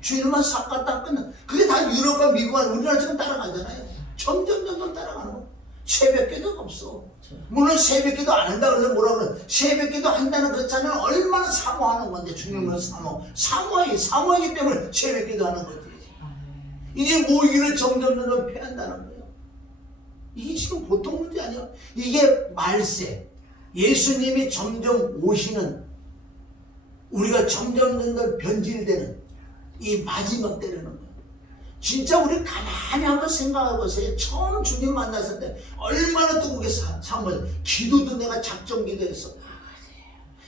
주일만 싹 갔다 끝나. 그게 다 유럽과 미국과 우리나라 지금 따라가잖아요. 점점 따라가는 거. 새벽기도가 없어. 물론 새벽기도 안 한다 그래서 뭐라 그래. 새벽기도 한다는 그 자는 얼마나 사모하는 건데 주님은 사모하기 때문에 새벽기도 하는 거지. 이제 모이기를 점점 패한다는 거예요. 이게 지금 보통 문제 아니야. 이게 말세. 예수님이 점점 오시는 우리가 점점 변질되는 이 마지막 때라는 거예요. 진짜 우리 가만히 한번 생각해 보세요. 처음 주님 만났을 때 얼마나 뜨겁게 사모했어. 기도도 내가 작정 기도했어.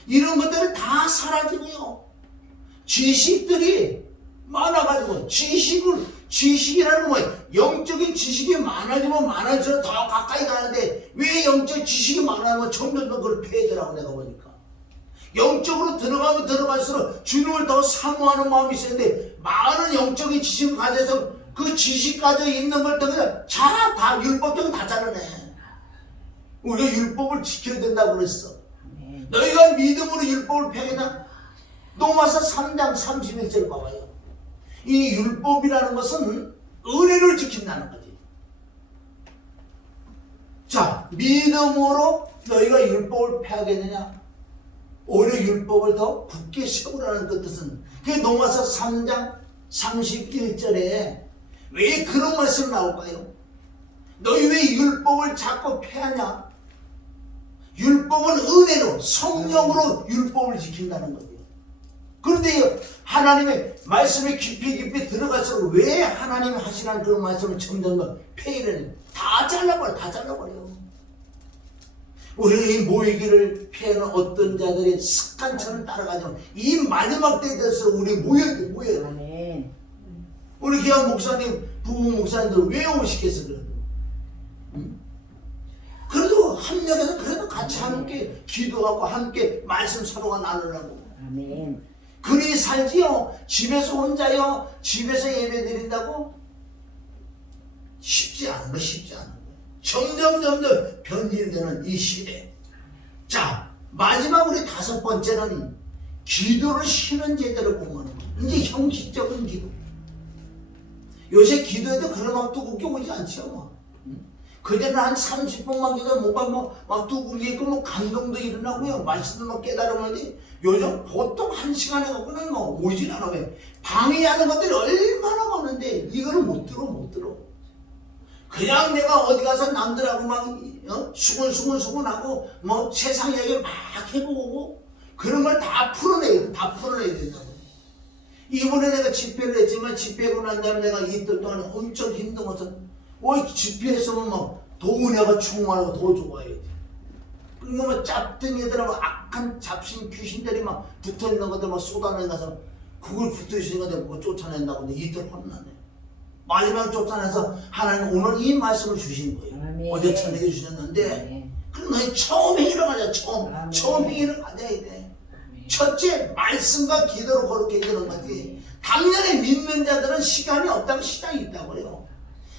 이런 것들이 다 사라지고요. 지식들이 많아가지고 지식이라는 건 뭐예요? 영적인 지식이 많아지면 많아질수록 더 가까이 가는데 왜 영적 지식이 많아지면 점점 더 그걸 패더라고 내가 보니까. 영적으로 들어가면 들어갈수록 주님을 더 사모하는 마음이 있었는데 많은 영적인 지식을 가져서 그 지식 가져 있는 걸 그냥 다 율법적으로 다 잘라내. 우리가 율법을 지켜야 된다고 그랬어. 너희가 믿음으로 율법을 폐하겠다. 로마서 3장 31절 봐봐요. 이 율법이라는 것은 은혜를 지킨다는 거지. 자, 믿음으로 너희가 율법을 폐하겠느냐? 오히려 율법을 더 굳게 세우라는 그 뜻은 그게 로마서 3장 31절에 왜 그런 말씀 나올까요? 너희 왜 율법을 자꾸 폐하냐? 율법은 은혜로 성령으로 율법을 지킨다는 거예요. 그런데 하나님의 말씀에 깊이 들어갈수록 왜 하나님이 하시라는 그런 말씀을 점점 더 폐해를 다 잘라버려. 우리는 이 모이기를 피하는 어떤 자들의 습관처럼 따라가지만 이 마지막 때에 대해서 우리 모여야 돼. 우리 귀한 목사님, 부모 목사님들 왜 오시겠어 그래도? 그래도 합력해서 그래도 같이 함께 기도하고 함께 말씀 서로가 나누라고. 그리 살지요. 집에서 혼자요. 집에서 예배 드린다고 쉽지 않은 거. 점점 변질되는 이 시대. 자, 마지막 우리 5번째는 기도를 쉬는 제대로 보면 이제 형식적인 기도. 요새 기도에도 그런 막 두껍게 오지 않죠. 뭐. 그전에는 한 30분만 기도 막 두껍게 있고 뭐 감동도 일어나고요. 말씀도 막 깨달으면 요즘 보통 1시간에 갖고는 뭐 오질 않아. 왜? 방해하는 것들이 얼마나 많은데 이거를 못 들어. 그냥 내가 어디 가서 남들하고 막 수근수근하고 뭐 세상 이야기를 막 해보고 그런 걸 다 풀어내야 된다고. 이번에 내가 집회를 했지만 집회하고 난 다음에 내가 이틀 동안 엄청 힘들어서 집회에서는 막 더 은혜가 충만하고 더 좋아야 돼. 그러니까 뭐 짭등이들하고 악한 잡신 귀신들이 막 붙어있는 것들 막 쏟아내서 그걸 붙어있는 것들 뭐 쫓아낸다고 이틀 혼나네. 마지막 쫓아내서 하나님 오늘 이 말씀을 주신 거예요. 아멘. 어제 저녁에 주셨는데 네. 그럼 너희 처음 행위를 가자. 처음 행위를 가져야 돼. 첫째 말씀과 기도로 그렇게 되는 거지. 당연히 믿는 자들은 시간이 없다고 시간이 있다고요.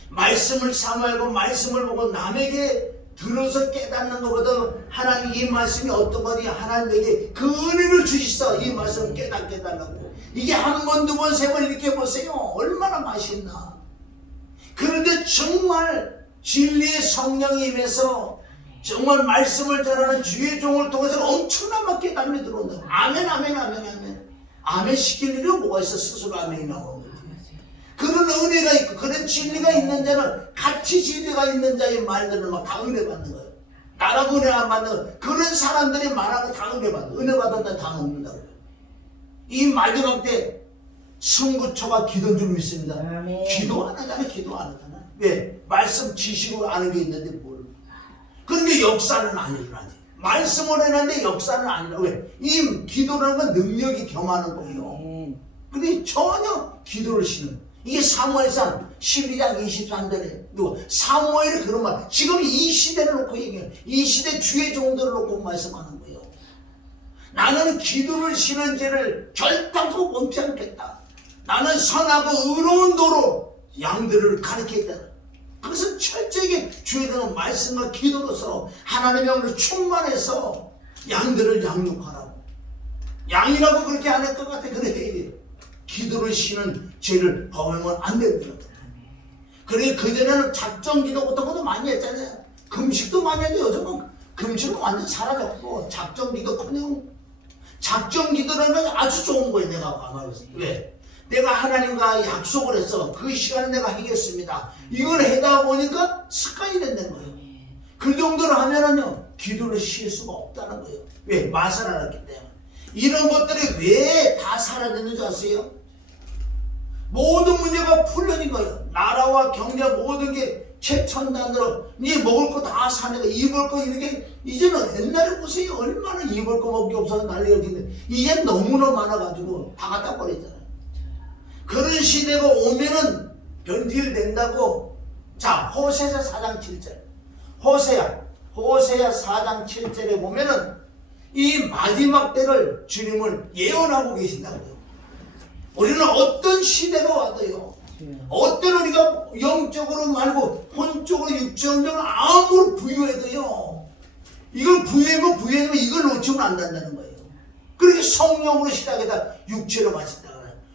말씀을 사모하고 말씀을 보고 남에게 들어서 깨닫는 것보다 하나님 이 말씀이 어떤 거니 하나님에게 그 은혜를 주시사 이 말씀을 깨닫게 해달라고. 이게 한 번, 두 번, 세 번 이렇게 보세요. 얼마나 맛있나. 그런데 정말 진리의 성령이 임해서 정말 말씀을 전하는 주의 종을 통해서 엄청난 깨달음이 들어온다. 아멘. 아멘 시킬 일이 뭐가 있어. 스스로 아멘이 나오는 거지. 그런 은혜가 있고 그런 진리가 있는 자는 같이 진리가 있는 자의 말들을 막 다 은혜 받는 거예요. 나라고 은혜 안 받는 거예요. 그런 사람들이 말하고 다 은혜 받아. 은혜 받았다 다 먹는다고요. 이 마지막 때 승부처가 기도인 줄 믿습니다. 아멘. 기도 안 하잖아. 왜? 말씀 지식으로 아는 게 있는데 뭘. 그런데 역사는 안 일어나지. 말씀을 해놨는데 역사는 안 일어나. 왜? 이 기도라는 건 능력이 겸하는 거예요. 근데 전혀 기도를 쉬는. 이게 사무엘상 12장 23절에 누구? 사무엘이 그런 말. 지금 이 시대를 놓고 얘기해요. 이 시대 주의 종들을 놓고 말씀하는 거예요. 나는 기도를 쉬는 죄를 결단코 멈지 않겠다. 나는 선하고 의로운 도로 양들을 가르치겠다. 그것은 철저하게 주의 종의 말씀과 기도로서 하나님의 영으로 충만해서 양들을 양육하라고. 양이라고 그렇게 안 할 것 같아. 그래. 기도를 쉬는 죄를 범하면 안 됩니다. 그러니 그전에는 작정기도 같은 것도 많이 했잖아요. 금식도 많이 했는데 요즘은 금식은 완전 사라졌고 작정기도커녕 작정기도라는 건 아주 좋은 거예요. 내가 가만히. 왜? 내가 하나님과 약속을 해서 그 시간에 내가 하겠습니다. 이걸 해다 보니까 습관이 된다는 거예요. 그 정도로 하면은요 기도를 쉴 수가 없다는 거예요. 왜? 맛을 알았기 때문에. 이런 것들이 왜 다 사라졌는지 아세요? 모든 문제가 풀려진 거예요. 나라와 경제 모든 게 최첨단으로 이제 먹을 거 다 사니까 입을 거 이렇게 이제는 옛날에 보세요. 얼마나 입을 거 먹기 없어서 난리가 났는데 이제 너무나 많아가지고 다 갖다 버리잖아요. 그런 시대가 오면은 변질된다고. 자, 호세야 4장 7절. 호세야 4장 7절에 보면은 이 마지막 때를 주님을 예언하고 계신다고요. 우리는 어떤 시대가 와도요. 어떤 우리가 영적으로 말고 혼적으로 육적으로 아무리 부유해도요. 이걸 부유하면 이걸 놓치면 안 된다는 거예요. 그렇게 성령으로 시작해다 육체로 마신다.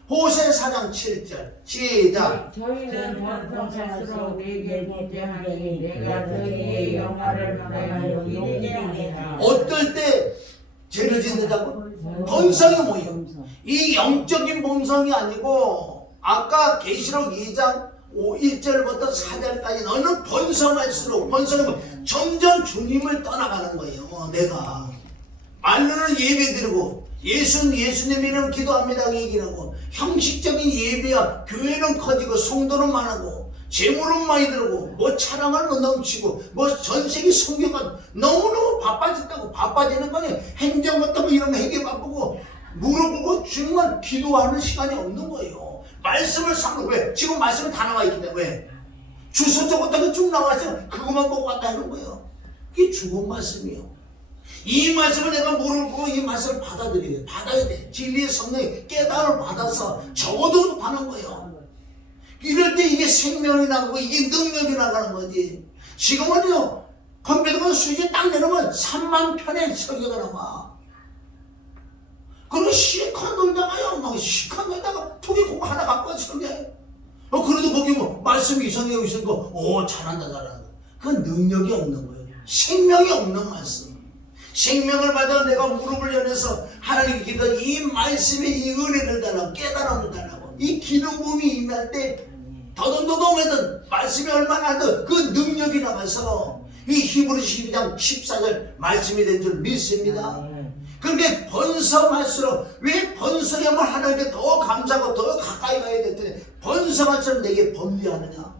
호세 4장 7절 시작. 저희는 번성할수록 내게 복종하니 내가 너희의 영화를 말하여 이르리라. 어떨 때 죄를 짓는다고? 번성이 뭐예요? 이 영적인 번성이 아니고 아까 계시록 2장 1절부터 4절까지 너는 번성할수록 번성은 점점 주님을 떠나가는 거예요. 내가 말로는 예배드리고 예수님 이름 기도합니다 얘기하고 형식적인 예배야 교회는 커지고 성도는 많고 재물은 많이 들고 뭐 차량은 넘치고 뭐 전세계 성교가 너무너무 바빠졌다고. 바빠지는 거니 행정 같은 거 이런 거 해결 바쁘고 물어보고 정말 기도하는 시간이 없는 거예요. 말씀을 삼고. 왜? 지금 말씀은 다 나와 있기 때문에. 왜? 주소적 같은 거 쭉 나와서 그것만 보고 왔다 하는 거예요. 그게 죽은 말씀이에요. 이 말씀을 내가 물어보고 이 말씀을 받아야 돼. 진리의 성령이 깨달음을 받아서 적어도 하는 거예요. 이럴 때 이게 생명이 나가고 이게 능력이 나가는 거지. 지금은요 컴퓨터가 수익이 딱 내놓으면 3만 편의 설교가 나와. 그리고 실컷 놀다가요 막 실컷 놀다가 톡에 그거 하나 갖고 와서 설교해요. 그래도 거기 뭐 말씀이 이상하게 있으니까 잘한다. 그건 능력이 없는 거예요. 생명이 없는 말씀. 생명을 받아 내가 무릎을 열어서 하나님께 기도, 이 말씀에 이 은혜를 달라고, 깨달음을 달라고, 이 기름 부음이 임할 때 더듬더듬하던 말씀이 얼마나 하든 그 능력이 나가서 이 히브리 12장 14절 말씀이 된 줄 믿습니다. 그렇게 번성할수록, 왜 번성하면 하나님께 더 감사하고 더 가까이 가야 됐더니 번성할수록 내게 범죄하느냐.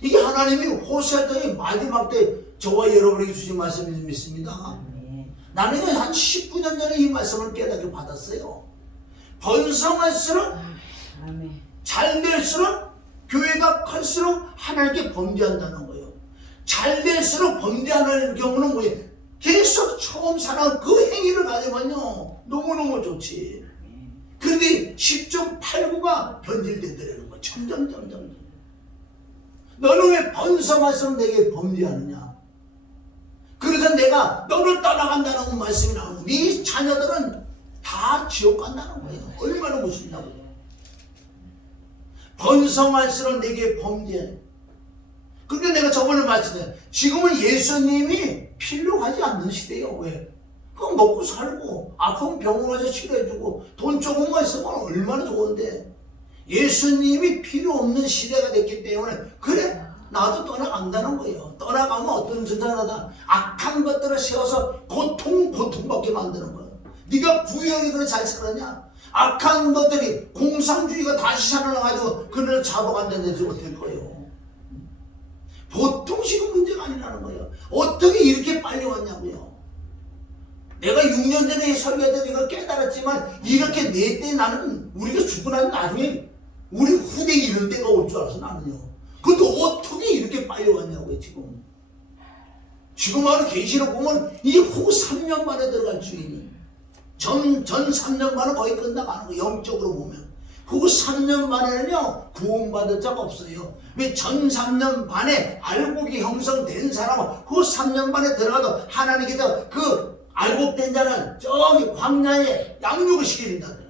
이게 하나님이 호세아 때의 마지막 때 저와 여러분에게 주신 말씀을 믿습니다. 나는 한 19년 전에 이 말씀을 깨닫게 받았어요. 번성할수록, 잘 될수록, 교회가 클수록 하나님께 범죄한다는 거예요. 잘 될수록 범죄하는 경우는 뭐예요? 계속 처음 살아온 그 행위를 가지면요 너무너무 좋지. 그런데 10.89가 변질되더라는 거야. 점점. 너는 왜 번성할수록 내게 범죄하느냐? 그래서 내가 너를 떠나간다는 말씀이 나오고 네 자녀들은 다 지옥 간다는 거예요. 얼마나 무섭냐고요. 번성할수록 내게 범죄해. 그러니까 내가 저번에 말씀드렸어요. 지금은 예수님이 필요하지 않는 시대예요. 왜? 그럼 먹고 살고 아프면 병원 가서 치료해주고 돈 조금만 있으면 얼마나 좋은데, 예수님이 필요 없는 시대가 됐기 때문에 그래 나도 떠나간다는 거예요. 떠나가면 어떤 짓을 하다 악한 것들을 세워서 고통받게 만드는 거예요. 네가 부유하게 그래 잘 살았냐? 악한 것들이 공산주의가 다시 살아나가지고 그를 잡아간다는 데서 어떻게 될 거예요? 보통 지금 문제가 아니라는 거예요. 어떻게 이렇게 빨리 왔냐고요. 내가 6년 전에 설교할 때 이걸 깨달았지만 이렇게 내 때 나는 우리가 죽고 난 나중에 우리 후대에 이럴 때가 올 줄 알아서 나는요. 근데 어떻게 이렇게 빨리 왔냐고요. 지금 하는 계시록 보면 이게 후 3년 만에 들어갈 주인이 전 3년 만은 거의 끝나가는 거예요. 영적으로 보면 후 3년 반에는요 구원받을 자가 없어요. 왜 전 3년 반에 알곡이 형성된 사람은 후 3년 반에 들어가도 하나님께서 그 알곡된 자는 저기 광야에 양육을 시키신다더라.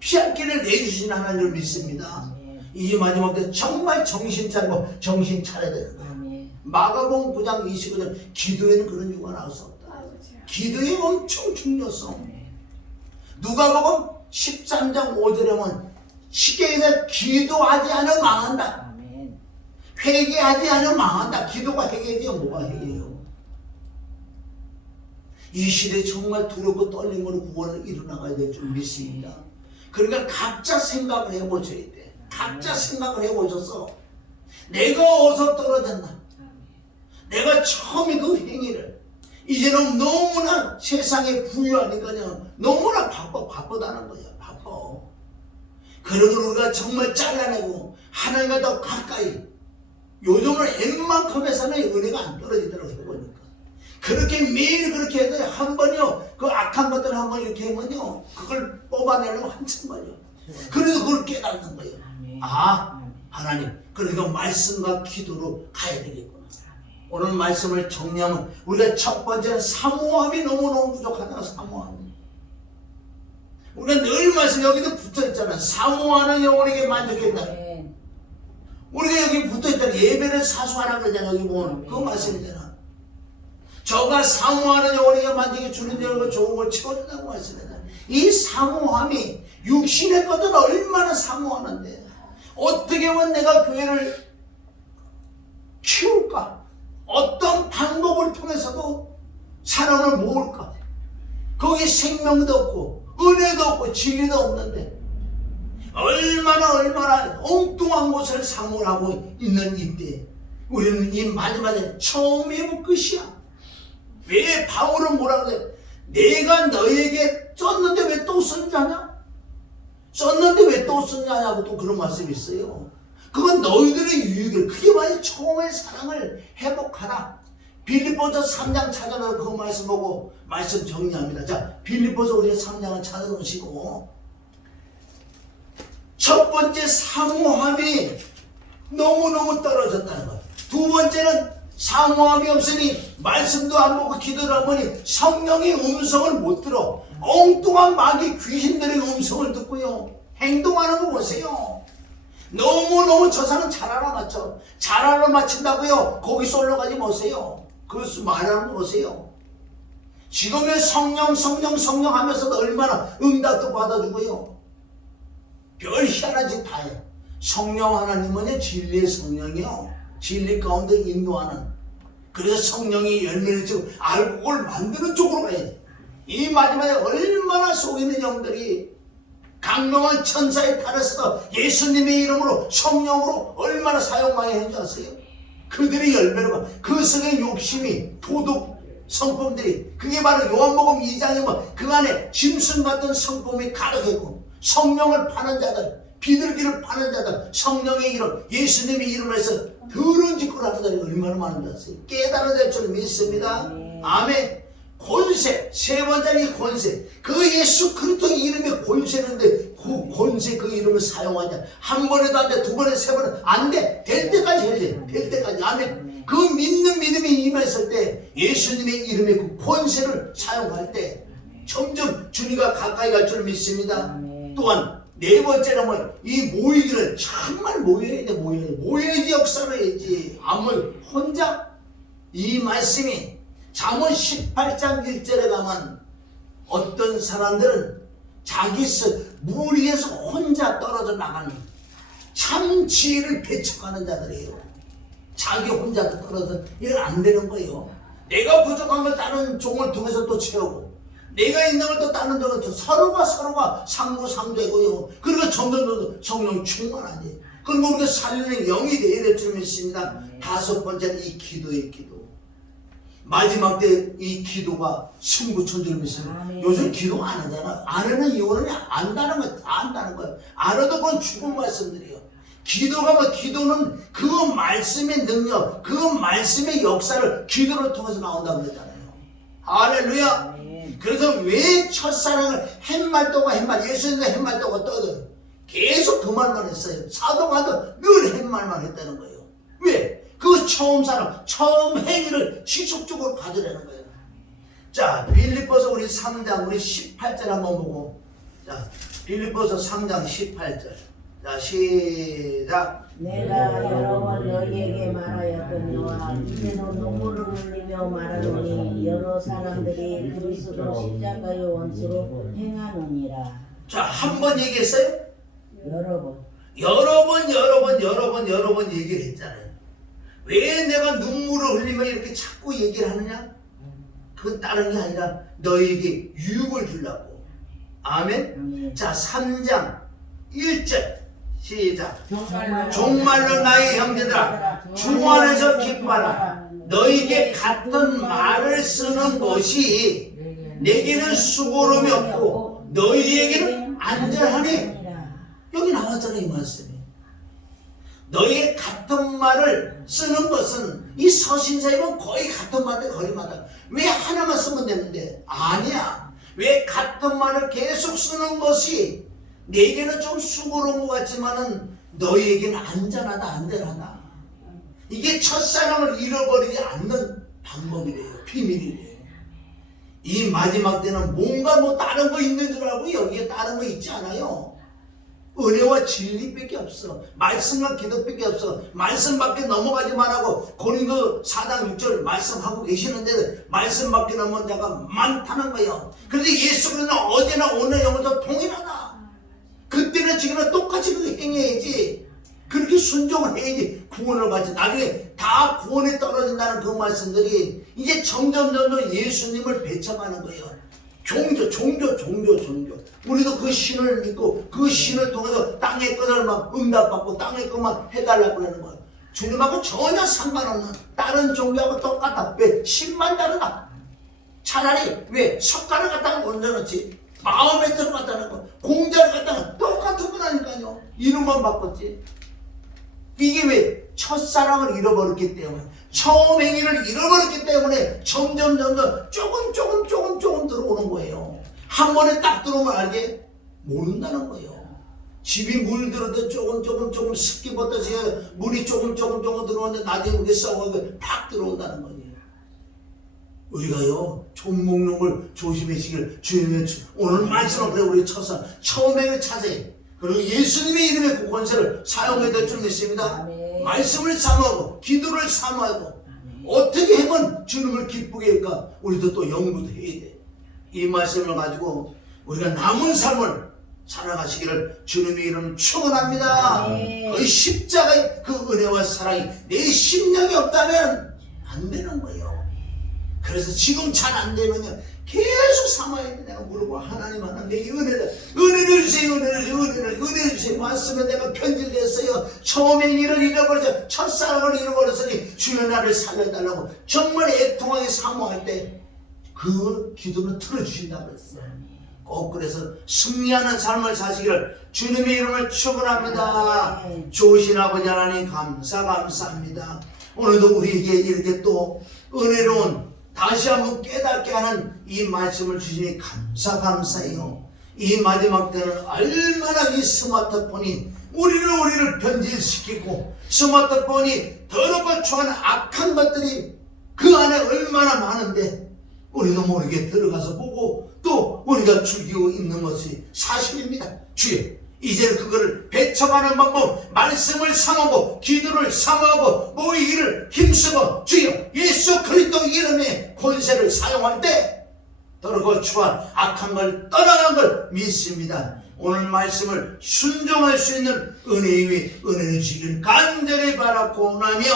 피할 길을 내주신 하나님을 믿습니다. 이 마지막 때 정말 정신 차리고 정신 차려야 되는 거예요. 마가복음 9장 29절 기도에는 그런 유가 나올 수 없다. 기도의 엄청 중요성. 누가복음 13장 5절에 보면 쉽게 얘기해서 기도하지 않으면 망한다. 회개하지 않으면 망한다. 기도가 회개지요. 뭐가 회개예요? 이 시대에 정말 두렵고 떨림으로 구원을 이루나가야 될 줄 믿습니다. 그러니까 각자 생각을 해보셔야 돼. 각자 생각을 해보셔서 내가 어디서 떨어졌나? 내가 처음에 그 행위를 이제는 너무나 세상에 부유하니까요 너무나 바쁘다는 거예요. 바빠. 그러고 우리가 정말 잘라내고 하나님과 더 가까이, 요즘은 웬만큼 해서는 은혜가 안 떨어지더라고요. 해보니까 그렇게 매일 그렇게 해도 한 번요 그 악한 것들 한 번 이렇게 하면요 그걸 뽑아내려면 한참 걸려. 그래서 그걸 깨닫는 거예요. 아 하나님, 그러니까 말씀과 기도로 가야 되겠구나. 오늘 말씀을 정리하면 우리가 첫 번째는 사모함이 너무너무 부족하다. 사모함. 우리가 늘 말씀 여기도 붙어있잖아. 사모하는 영혼에게 만족했다. 우리가 여기 붙어있잖아. 예배를 사수하라 그러잖아. 여기 보면 그 말씀이잖아. 저가 사모하는 영혼에게 만족해 주는 영혼을 좋은 걸 채워준다고 말씀이잖아. 이 사모함이 육신의 것은 얼마나 사모하는데 어떻게 하면 내가 교회를 키울까? 어떤 방법을 통해서도 사람을 모을까? 거기 생명도 없고 은혜도 없고 진리도 없는데 얼마나 엉뚱한 곳을 사모하고 있는 이때 우리는 이 마지막에 처음이면 끝이야. 왜 바울은 뭐라 그래? 내가 너에게 썼는데 왜 또 썼냐냐? 썼는데 왜 또 썼냐고 또 그런 말씀이 있어요. 그건 너희들의 유익을, 그게 만약 처음의 사랑을 회복하라. 빌립보서 3장 찾아서 그 말씀 보고 말씀 정리합니다. 자, 빌립보서 우리가 3장을 찾아놓으시고 첫 번째 사모함이 너무너무 떨어졌다는 것. 두 번째는 사모함이 없으니 말씀도 안 보고 기도를 안 보니 성령의 음성을 못 들어. 엉뚱한 마귀 귀신들의 음성을 듣고요. 행동하는 거 보세요. 너무너무 저 사람 잘 알아맞죠. 잘 알아맞힌다고요. 거기서 올라가지 마세요. 그것을 말하는 거 보세요. 지금의 성령 하면서도 얼마나 응답도 받아주고요. 별 희한한 짓 다 해요. 성령 하나님은 진리의 성령이요. 진리 가운데 인도하는. 그래서 성령이 열매를 지고 알고 그걸 만드는 쪽으로 가야 돼. 이 마지막에 얼마나 속이는 영들이 강명한 천사의 팔을 써서 예수님의 이름으로 성령으로 얼마나 사용 많이 했는지 아세요? 그들이 열매를 봐. 그 속에 욕심이 도둑 성품들이 그게 바로 요한복음 2장에 그 안에 짐승 같은 성품이 가득하고 성령을 파는 자들 비둘기를 파는 자들 성령의 이름 예수님의 이름으로 해서 더러운 짓을 하는 자들이 얼마나 많은지 아세요? 깨달아야 될 줄 믿습니다. 아멘. 권세 세 번째는 권세 그 예수 그리스도의 이름의 권세인데 그 권세 그 이름을 사용하냐 한 번에도 안 돼 두 번에 세 번에 안 돼 될 때까지 해야 돼 될 때까지 아멘. 그 믿는 믿음이 임했을 때 예수님의 이름의 그 권세를 사용할 때 점점 주님과 가까이 갈 줄 믿습니다. 또한 네 번째는 이 모이기를 정말 모여야 돼 모여야지 역사를 해야지 아무 혼자 이 말씀이 잠언 18장 1절에 가면 어떤 사람들은 자기 무리에서 혼자 떨어져 나가는 참 지혜를 배척하는 자들이에요. 자기 혼자 떨어져 이건 안 되는 거예요. 내가 부족한 걸 다른 종을 통해서 또 채우고 내가 있는 걸 또 다른 종을 또 서로가 상부상되고요. 그리고 점점 성령 충만하지. 그리고 우리가 살리는 영이 되어야 될 줄 믿습니다. 다섯 번째는 이 기도의 기도. 마지막 때 이 기도가 승부처인 줄 믿습니다. 요즘 기도 안 하잖아. 안 하는 이유는 안다는 거야. 안 해도 그건 죽은 말씀들이에요. 기도가 기도는 그 말씀의 능력, 그 말씀의 역사를 기도를 통해서 나온다고 그랬잖아요. 할렐루야. 그래서 왜 첫사랑을 햇말도가 예수님도 햇말도가 떠들어요. 계속 그 말만 했어요. 사도가도 늘 햇말만 했다는 거예요. 왜? 그 처음 사랑, 처음 행위를 지속적으로 가져내는 거예요. 자, 빌립보서 우리 3장, 우리 18절 한번 보고. 자, 빌립보서 3장 18절. 자, 시작. 내가 여러 번 너희에게 말하였거니와 이제는 눈물을 흘리며 말하노니 여러 사람들이 그리스도 십자가의 원수로 행하느니라. 자, 한 번 얘기했어요? 여러 번 얘기를 했잖아요. 왜 내가 눈물을 흘리며 이렇게 자꾸 얘기를 하느냐? 그건 다른 게 아니라 너희에게 유익을 주려고. 아멘. 자, 3장 1절 시작. 정말로 나의 형제들아 주 안에서 기뻐하라. 너희에게 같은 말을 쓰는 것이 내게는 수고로움이 없고 너희에게는 안전하니. 여기 나왔잖아요, 이 말씀이. 너희의 같은 말을 쓰는 것은 이 서신서에는 거의 같은 말인데 거리마다 왜 하나만 쓰면 되는데 아니야. 왜 같은 말을 계속 쓰는 것이 내게는 좀 수고로운 것 같지만은 너희에게는 안전하다. 이게 첫사랑을 잃어버리지 않는 방법이래요. 비밀이래요. 이 마지막 때는 뭔가 다른 거 있는 줄 알고 여기에 다른 거 있지 않아요. 은혜와 진리밖에 없어. 말씀과 기도밖에 없어. 말씀밖에 넘어가지 말라고 고린도 4장 6절 말씀하고 계시는데 말씀밖에 넘어간 자가 많다는 거예요. 그런데 예수 그리스도는 어제나 오늘 영원토록 동일하다. 그때는 지금은 똑같이 그렇게 행해야지. 그렇게 순종을 해야지 구원을 받지. 나중에 다 구원에 떨어진다는 그 말씀들이 이제 점점 예수님을 배척하는 거예요. 종교. 우리도 그 신을 믿고 그 신을 통해서 땅의 것을 막 응답받고 땅의 것만 해달라고 그러는 거예요. 주님하고 전혀 상관없는 다른 종교하고 똑같아. 왜? 신만 다르다. 차라리 왜? 석가를 갖다가 얹어놓지. 마음에 들어갔다 놓고 공자를 갖다가 똑같은 거라니까요. 이름만 바꿨지. 이게 왜? 첫사랑을 잃어버렸기 때문에 처음 행위를 잃어버렸기 때문에 점점 조금 들어오는 거예요. 한 번에 딱 들어오면 알게 모른다는 거예요. 집이 물들어도 조금 습기 벗어져야 물이 조금 들어오는데 나중에 그게 썩어서 팍 들어온다는 거예요. 우리가요 종목용을 조심하시길 주님의 오늘 말씀을 그래 우리 쳐서 처음에 찾아요. 그리고 예수님의 이름의 그 권세를 사용해야 될 줄 믿습니다. 말씀을 사모하고 기도를 사모하고 어떻게 하면 주님을 기쁘게 할까 우리도 또 연구도 해야 돼. 이 말씀을 가지고 우리가 남은 삶을 살아가시기를 주님의 이름 축원합니다. 그 십자가의 그 은혜와 사랑이 내 심령이 없다면 안 되는 거예요. 그래서 지금 잘 안 되면요 계속 삼아야 돼. 내가 물어보 하나님 내게 은혜를 주세요. 은혜를 주세요. 왔으면 내가 편질됐어요. 처음에 일을 잃어버렸어. 첫사랑을 잃어버렸으니 주여 나를 살려달라고 정말 애통하게 사모할 때 그 기도는 틀어주신다고 그랬어요. 꼭 그래서 승리하는 삶을 사시기를 주님의 이름을 축원합니다. 좋으신 아버지 하나님 감사합니다. 오늘도 우리에게 이렇게 또 은혜로운 다시 한번 깨닫게 하는 이 말씀을 주시니 감사해요. 이 마지막 때는 얼마나 이 스마트폰이 우리를 변질시키고 스마트폰이 더럽고 추한 악한 것들이 그 안에 얼마나 많은데 우리도 모르게 들어가서 보고 또 우리가 즐기고 있는 것이 사실입니다. 주여 이제는 그거를 배척하는 방법 말씀을 사모하고 기도를 사모하고 모이기를 힘쓰고 주여 예수 그리스도 이름의 권세를 사용할 때 더럽고 추한 악한 걸 떠나간 걸 믿습니다. 오늘 말씀을 순종할 수 있는 은혜의 은혜를 주시길 간절히 바라고 나며